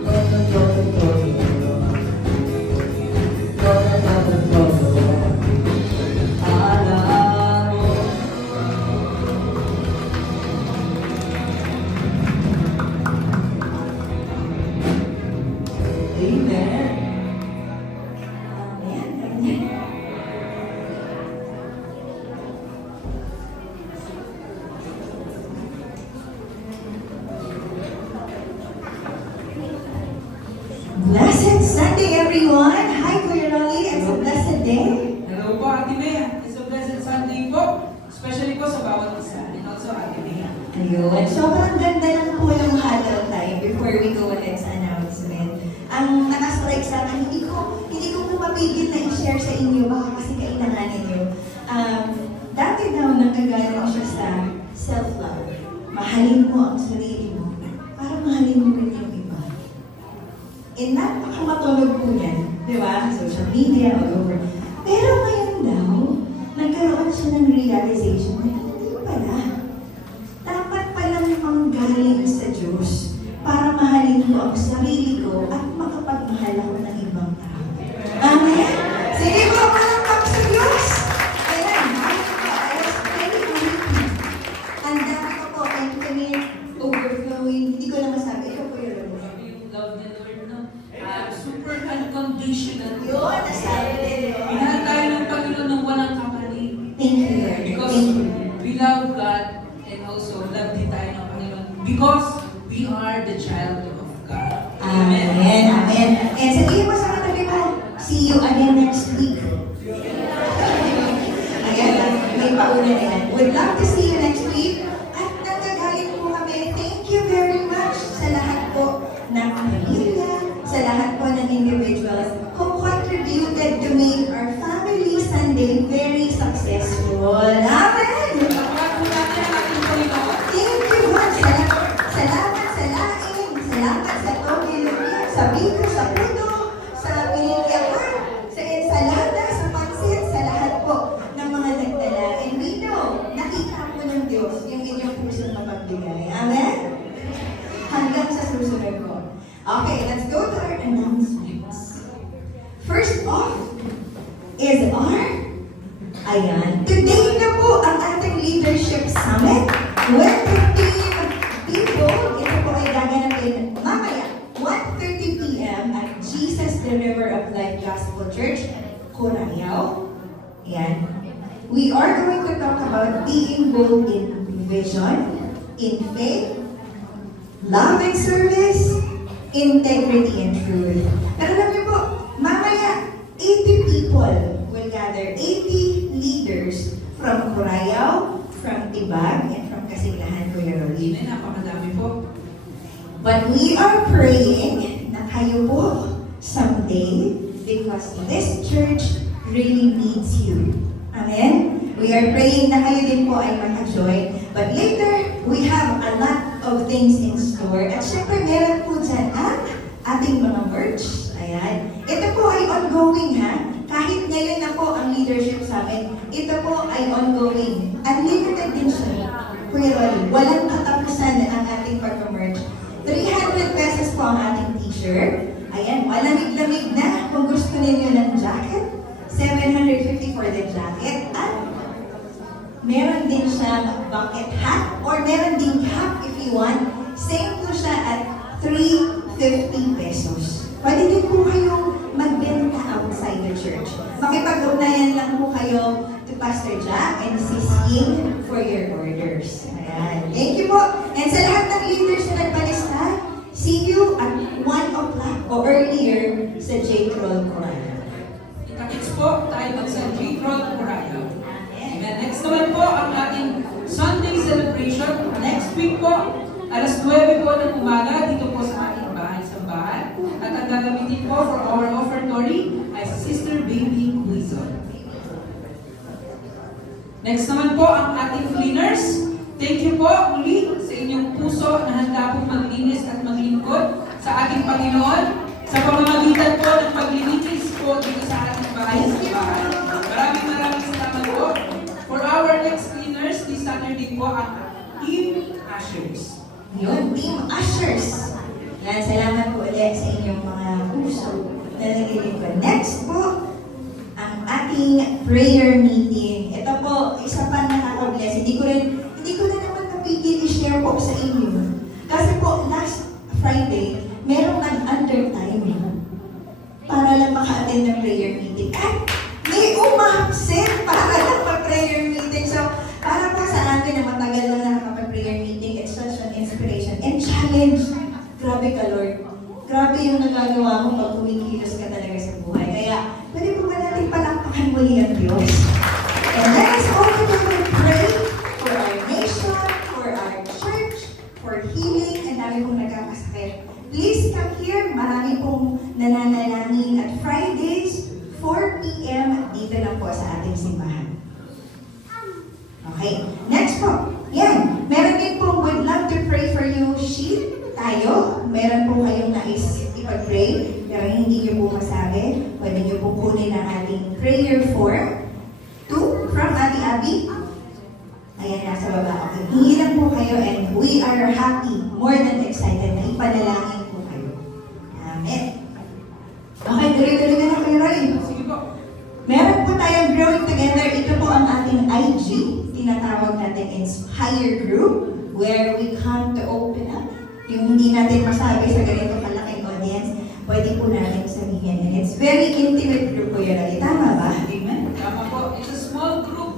Todo, todo, todo. Todo, todo, todo. Alam mo. Amen. Amen. Amen. Blessed Sunday, everyone. Hi, Kuya Rolly. It's a blessed day. Hello po, Ate Bea. It's a blessed Sunday po. Especially po sa bawat isa. And also Ate Bea. Ayun. Sobrang ganda lang po yung huddle time before we go ahead sa announcement. Ang nakastrike sa akin, hindi ko po mapigil na i-share sa inyo, baka kasi kailanganin nyo. Dati daw nagagaling siya sa self-love. Mahalin mo ang sarili mo para mahalin mo rin yung iba. Napakamatulog po yan, di ba? Social media, all over. Pero ngayon daw, nagkaroon siya ng realization na hindi pala. Dapat palang manggaling sa Diyos para mahalin ko ang sarili ko at makapagmahal ako ng ibang tao. Amen? Sige po, palakpak sa Diyos! Ayan, ayun po, I was very happy. Ang dami ko po, infinite, overflowing, hindi ko na masabi. Ikaw po yun. Sabi yung love ni Lord, no? Super unconditional. Yun, nasabi din yun. Minahal tayo ng Panginoon ng walang kapalit. Thank you, Lord. Because Thank you. we love God and also love din tayo ng Panginoon. Because we are the child of God. Amen. Amen. And sabihin mo sa katabi mo, see you again next week. Ayan, may pauna na yan. Would love to see you next week. At nagagalit po kami, thank you very much sa lahat po ng pamilya, sa lahat po ng individuals who contributed to make our Family Sunday very successful. Amen! Pagkat po natin ang ating Panginoon. Thank you, God. Salamat sa laing, salamat sa Togilopia, sa Biko, sa Puno, sa Pinigyakan, sa ensalada, sa pansit, sa lahat po ng mga nagdala. And we know, nakita po ng Diyos yung inyong pusong mapagbigay. Amen? Hanggang sa susunod ko. Okay, let's go to our announcements. First off is our today na po ang ating leadership summit with 15 people. Ito po ay gaganapin mamaya, 1:30 p.m. at Jesus the River of Life Gospel Church, Corayao. Ayan. We are going to talk about being bold in vision, in faith, love and service, integrity and truth. Pero alam niyo po, mamaya 80 people will gather, 80 leaders from Corayao, from Tibag, and from Kasiglahan, Kuya Rolly. Amen, napakadami po. But we are praying na kayo po someday because this church really needs you. Amen? We are praying na kayo din po ay maka-join. But later, we have a lot of things in store. At syempre, meron po dyan ang ating mga merch. Ayan. Ito po ay ongoing ha. Kahit ngayon na po ang leadership sa sa amin. Ito po ay ongoing. Unlimited din siya. Kuya Rolly, walang katapusan ang ating pag-merch. 300 pesos po ang ating t-shirt. Ayan, malamig-lamig na kung gusto ninyo ng jacket. 750 for the jacket. At meron din siyang bucket hat or meron din cap if you want. Same po siya at 350 pesos. Pwede din po kayong magbenta outside the church. Makipag-ugnayan lang po kayo to Pastor Jack and Sis Ying for your orders. Ayan. Thank you po. And sa lahat ng leaders na nagpalista, see you at 1 o'clock o earlier sa J. Troll Corral. Itakits po tayo sa J-Roll Corral. Amen. Next naman po ang ating Sunday celebration. Next week po, alas 9 po ng umaga dito po sa ating bahay-sambahan. At ang gagamitin po for our offertory ay si Sister Baby Quizon. Next naman po ang ating cleaners. Thank you po muli sa inyong puso na handa pong maglinis at maglingkod sa ating Panginoon sa pamamagitan po ng paglilinis po dito sa ating bahay-sambahan. Maraming salamat po. For our next cleaners, this Saturday po ang Team Ushers. Yun, Team Ushers. Yan, salamat po ulit sa inyong mga puso na nakikinig ko. Next po, ang ating prayer meeting. Ito po, isa pa nakaka-bless. Hindi ko na naman napigil i-share po sa inyo. Kasi po, last Friday, merong nag-undertime para lang maka-attend ng prayer meeting. At may umabsent para lang mag-prayer meeting. So, para po sa amin na matagal lang nakaka-prayer meeting, it's such an inspiration and challenge. Grabe ka, Lord. Grabe yung nagagawa mo pag kumikilos ka talaga sa buhay. Kaya, pwede po ba natin palakpakan muli ang Diyos? And let us all together pray for our nation, for our church, for healing, and dami pong nagkakasakit. Please come here. Marami pong nananalangin at Fridays, 4 p.m. dito lang po sa ating simbahan. Okay, next po. Yan, meron din po would love to pray for you sheet tayo. Meron po kayong nais ipag-pray, pero hindi niyo po masabi. Pwede niyo po kunin ang ating prayer for 2 from Ate Abby. Ayan, nasa baba. Okay, hingi lang po kayo and we are happy, more than excited na ipanalangin po kayo. Amen. Okay, tuloy-tuloy ka na kayo, Roy. Sige po. Meron po tayong growing together. Ito po ang ating IG. Tinatawag natin Inspire Group, where we come to open up. Yung hindi natin masabi sa ganito kalaking audience, pwede po natin sabihin. And it's very intimate group po yun. Tama ba? Amen. Tama po. It's a small group.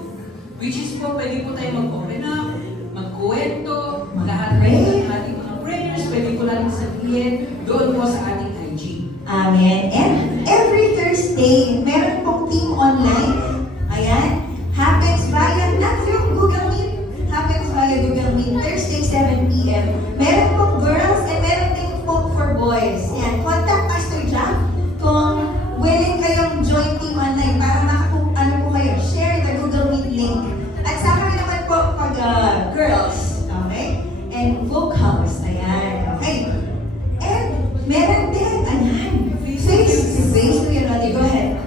Which is po, pwede po tayo mag-open up, magkuwento, lahat Mag-pray. ng ating mga prayers, pwede po natin sabihin doon po sa ating IG. Amen. And every Thursday, meron pong team online. Ayan. Happens via, not yung Google Meet. Happens via Google Meet. Thursday, 7 p.m. Meron pong girls and meron din po for boys. Yan. Contact Pastor Jack kung willing kayong join team online para ano po kayo, share the Google Meet link. At sa akin naman po pag girls, okay? And vocals, ayan, okay? And meron din, ayan, face-to-face, go ahead.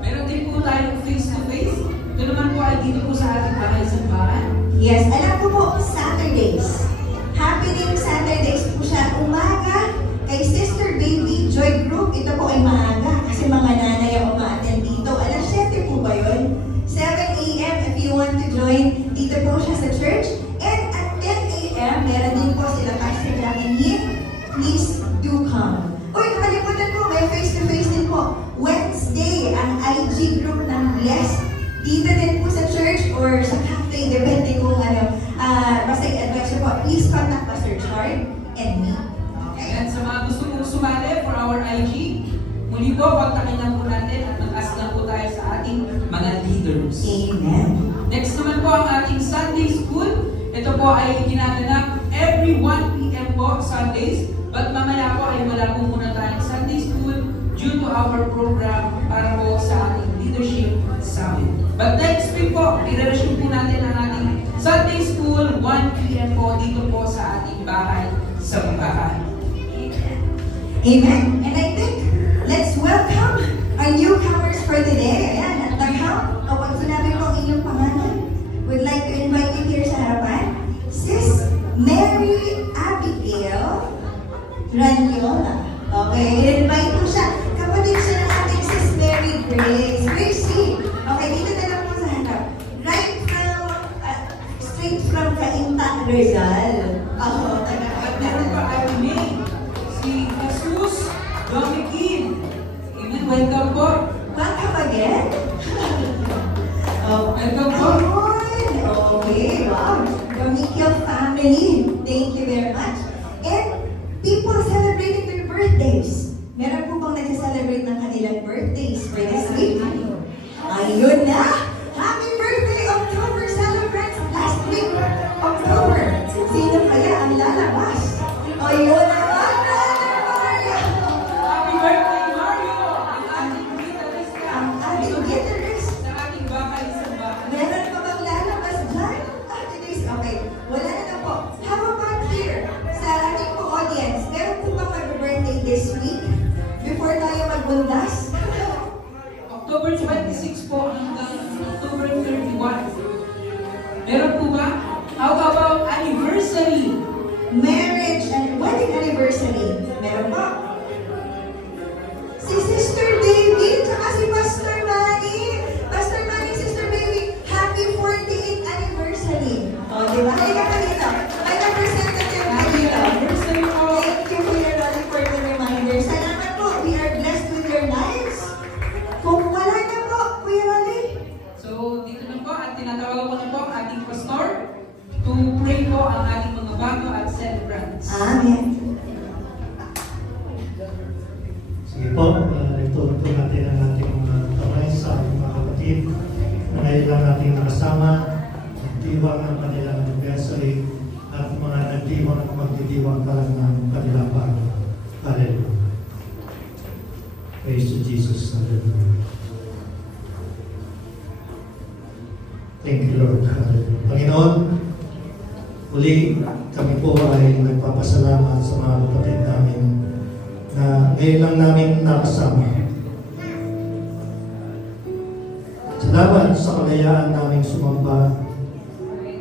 Meron din po tayong face-to-face. Ito naman po ay dito po sa ating bahay-sambahan. Yes, alam ko po, Saturdays. Happening Saturdays po siya, umaga, kay Sister Baby Joy Group. Ito po ay maaga kasi mga nanay ang umaattend dito. Alas 7 po ba yun? 7 a.m. if you want to join. Dito po siya sa church. And at 10 a.m. meron din po sila Pastor Jack and Yin. Please do come. Uy, nakalimutan ko, may face-to-face din po. Wednesday, ang IG group ng Blessed. Dito din po sa church or sa cafe, depende kung basta i-advise po. Please contact Pastor Chard and me. Okay? Ayan, sa mga gusto pong sumali for our IG, muli po, kontakin lang po natin at mag-ask lang po tayo sa ating mga leaders. Amen. Next naman po ang ating Sunday School. Ito po ay ginaganap every 1 p.m. po Sundays. But mamaya po ay wala po muna tayong Sunday School due to our program para po sa ating Leadership Summit. But next week po, i-resume po natin ang ating Sunday School 1 p.m. po dito po sa ating bahay-sambahan. Amen. And I think, let's welcome our newcomers for today. Ayan, at nag-help. O pag Ranyola. Okay, in-invite mo siya. Kapatid siya ng ating Sis Mary Grace. Gracie. Okay, dito na lang po sa harap. Right from, straight from Cainta, Rizal. Oo, At meron pa ay May, si Jesus Domikin. Amen, welcome po. Welcome again. Welcome po. Ayun. Okay, wow. Domicchio family. Thank you very much. And people celebrating their birthdays. Meron po bang nag-celebrate ng kanilang birthdays for this week? Ayun na! Happy birthday, October celebrants! Last week, October. Sino kaya ang lalabas? Ayun na! Happy birthday, Mario! Ang ating guitarist ka. Ang ating guitarist. Sa ating vocalist ng bahay. Meron pa bang lalabas dyan? Today's okay. Wala na po. How about here? Sa ating po audience, meron po bang mag-birthday this week? Before tayo magbundas? October 26 po hanggang October 31. Meron po ba? How about anniversary? Marriage and wedding anniversary. Meron po. Si Sister Baby, tsaka si Pastor Manny. Pastor Manny, Sister Baby, happy 48th anniversary. O, di ba? Halika ka dito. May representative ka Happy dito. anniversary po! Thank you, Kuya Rolly, for the reminder. Salamat po. We are blessed with your lives. Kung wala na po, Kuya Rolly. So, dito na po at tinatawagan ko na po ang ating pastor to pray po ang ating mga bago at celebrants. Amen. Sige po, ito natin ang ating mga kamay sa ating mga kapatid na ngayon lang natin nakasama, nagdiwang ng kanilang anniversary at mga nagdiwang at magdidiwang pa lang ng kanilang bago. Hallelujah. Praise to Jesus. Hallelujah. Thank you, Lord. Hallelujah. Panginoon, muli kami po ay nagpapasalamat sa mga kapatid namin na ngayon lang namin nakasama. Salamat sa kalayaan naming sumamba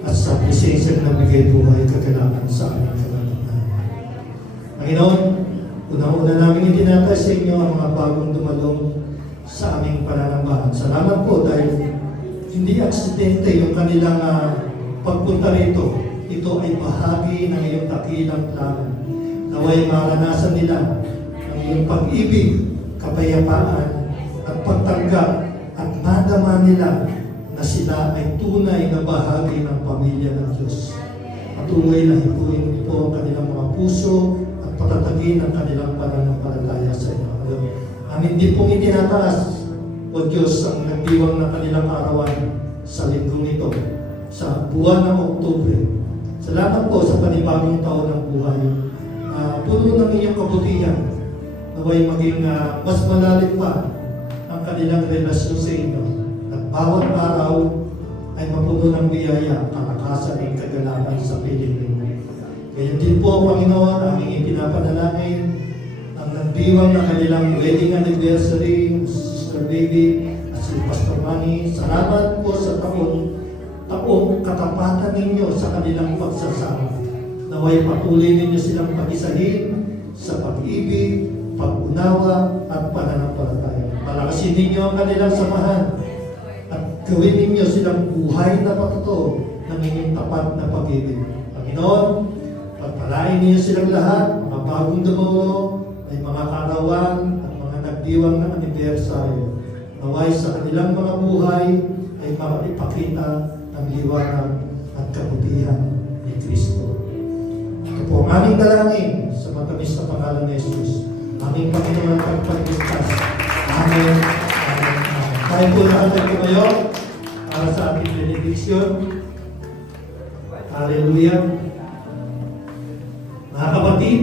at sa presensya na bigay buhay kagalakan sa aming kalagitnaan. Panginoon, unang-una namin itinatay sa inyo ang mga bagong dumalong sa aming pananambahan. Salamat po dahil hindi aksidente yung kanilang pagpunta rito. Ito ay bahagi ng iyong dakilang plano. Naway maranasan nila ang iyong pag-ibig, kapayapaan, at pagtanggap at madama nila na sila ay tunay na bahagi ng pamilya ng Diyos. Patuloy na hipuin po ang kanilang mga puso at patatagin ang kanilang pananampalataya sa inyo. Amin din pong itinataas, O Diyos, ang nagdiwang ng kanilang arawan sa linggong ito, sa buwan ng Oktubre. Salamat po sa panibagong taon ng buhay. Puno ng inyong kabutihan, naway maging mas malalim pa ang kanilang relasyon sa inyo. At bawat araw ay mapuno ng biyaya, kalakasan at kagalakan sa piling ninyo. Ngayon din po, Panginoon, aming ipinapanalangin ang nagdiwang ng kanilang wedding anniversary, Sister Baby at si Pastor Manny. Salamat po sa taong katapatan ninyo sa kanilang pagsasama. Naway patuloy ninyo silang pag-isahin sa pag-ibig, pag-unawa at pananampalataya. Palakasin ninyo ang kanilang samahan at gawin ninyo silang buhay na patotoo ng inyong tapat na pag-ibig. Panginoon, pagpalain ninyo silang lahat, mga bagong dumulo, may mga karawan at mga nagdiwang na anibersaryo. Naway sa kanilang mga buhay ay makapipakita ang liwanag at kabutihan ni Kristo. Ito po ang aming dalangin sa matamis na pangalan ni Jesus. Aming Panginoon at pagpagligtas. Amen. Amen. Tayo po lahat ay tumayo para sa ating benediksyon. Hallelujah. Mga kapatid,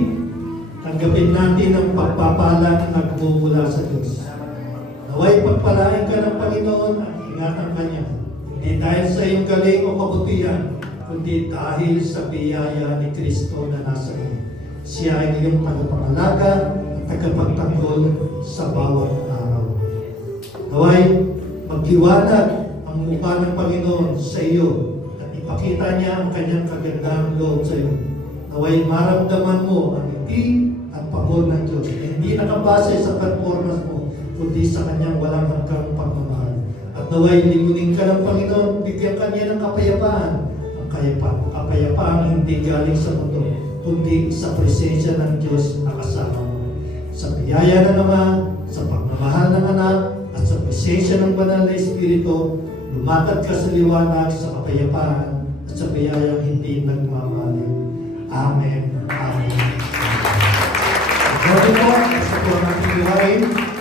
tanggapin natin ang pagpapalang nagmumula sa Diyos. Naway pagpalain ka ng Panginoon at ingatan ka niya. Hindi dahil sa iyong galing o kabutihan, kundi dahil sa biyaya ni Kristo na nasa iyo. Siya ay iyong tagapangalaga at tagapagtanggol sa bawat araw. Naway, magliwanag ang mukha ng Panginoon sa iyo at ipakita niya ang kanyang kagandahang loob sa iyo. Naway maramdaman mo ang ngiti at pabor ng Diyos. Hindi nakabase sa performance mo, kundi sa kanyang walang hanggang pagmamahal. At naway limunin ka ng Panginoon, bigyan ka niya ng kapayapaan. Ang kapayapaan hindi galing sa mundo, kundi sa presensya ng Diyos na kasama mo. Sa biyaya ng Ama, sa pagmamahal ng Anak, at sa presensya ng Banal na Espiritu, lumakad ka sa liwanag, sa kapayapaan, at sa biyayang hindi nagmamali. Amen. Amen. Ito po, sa po ang ating buhay.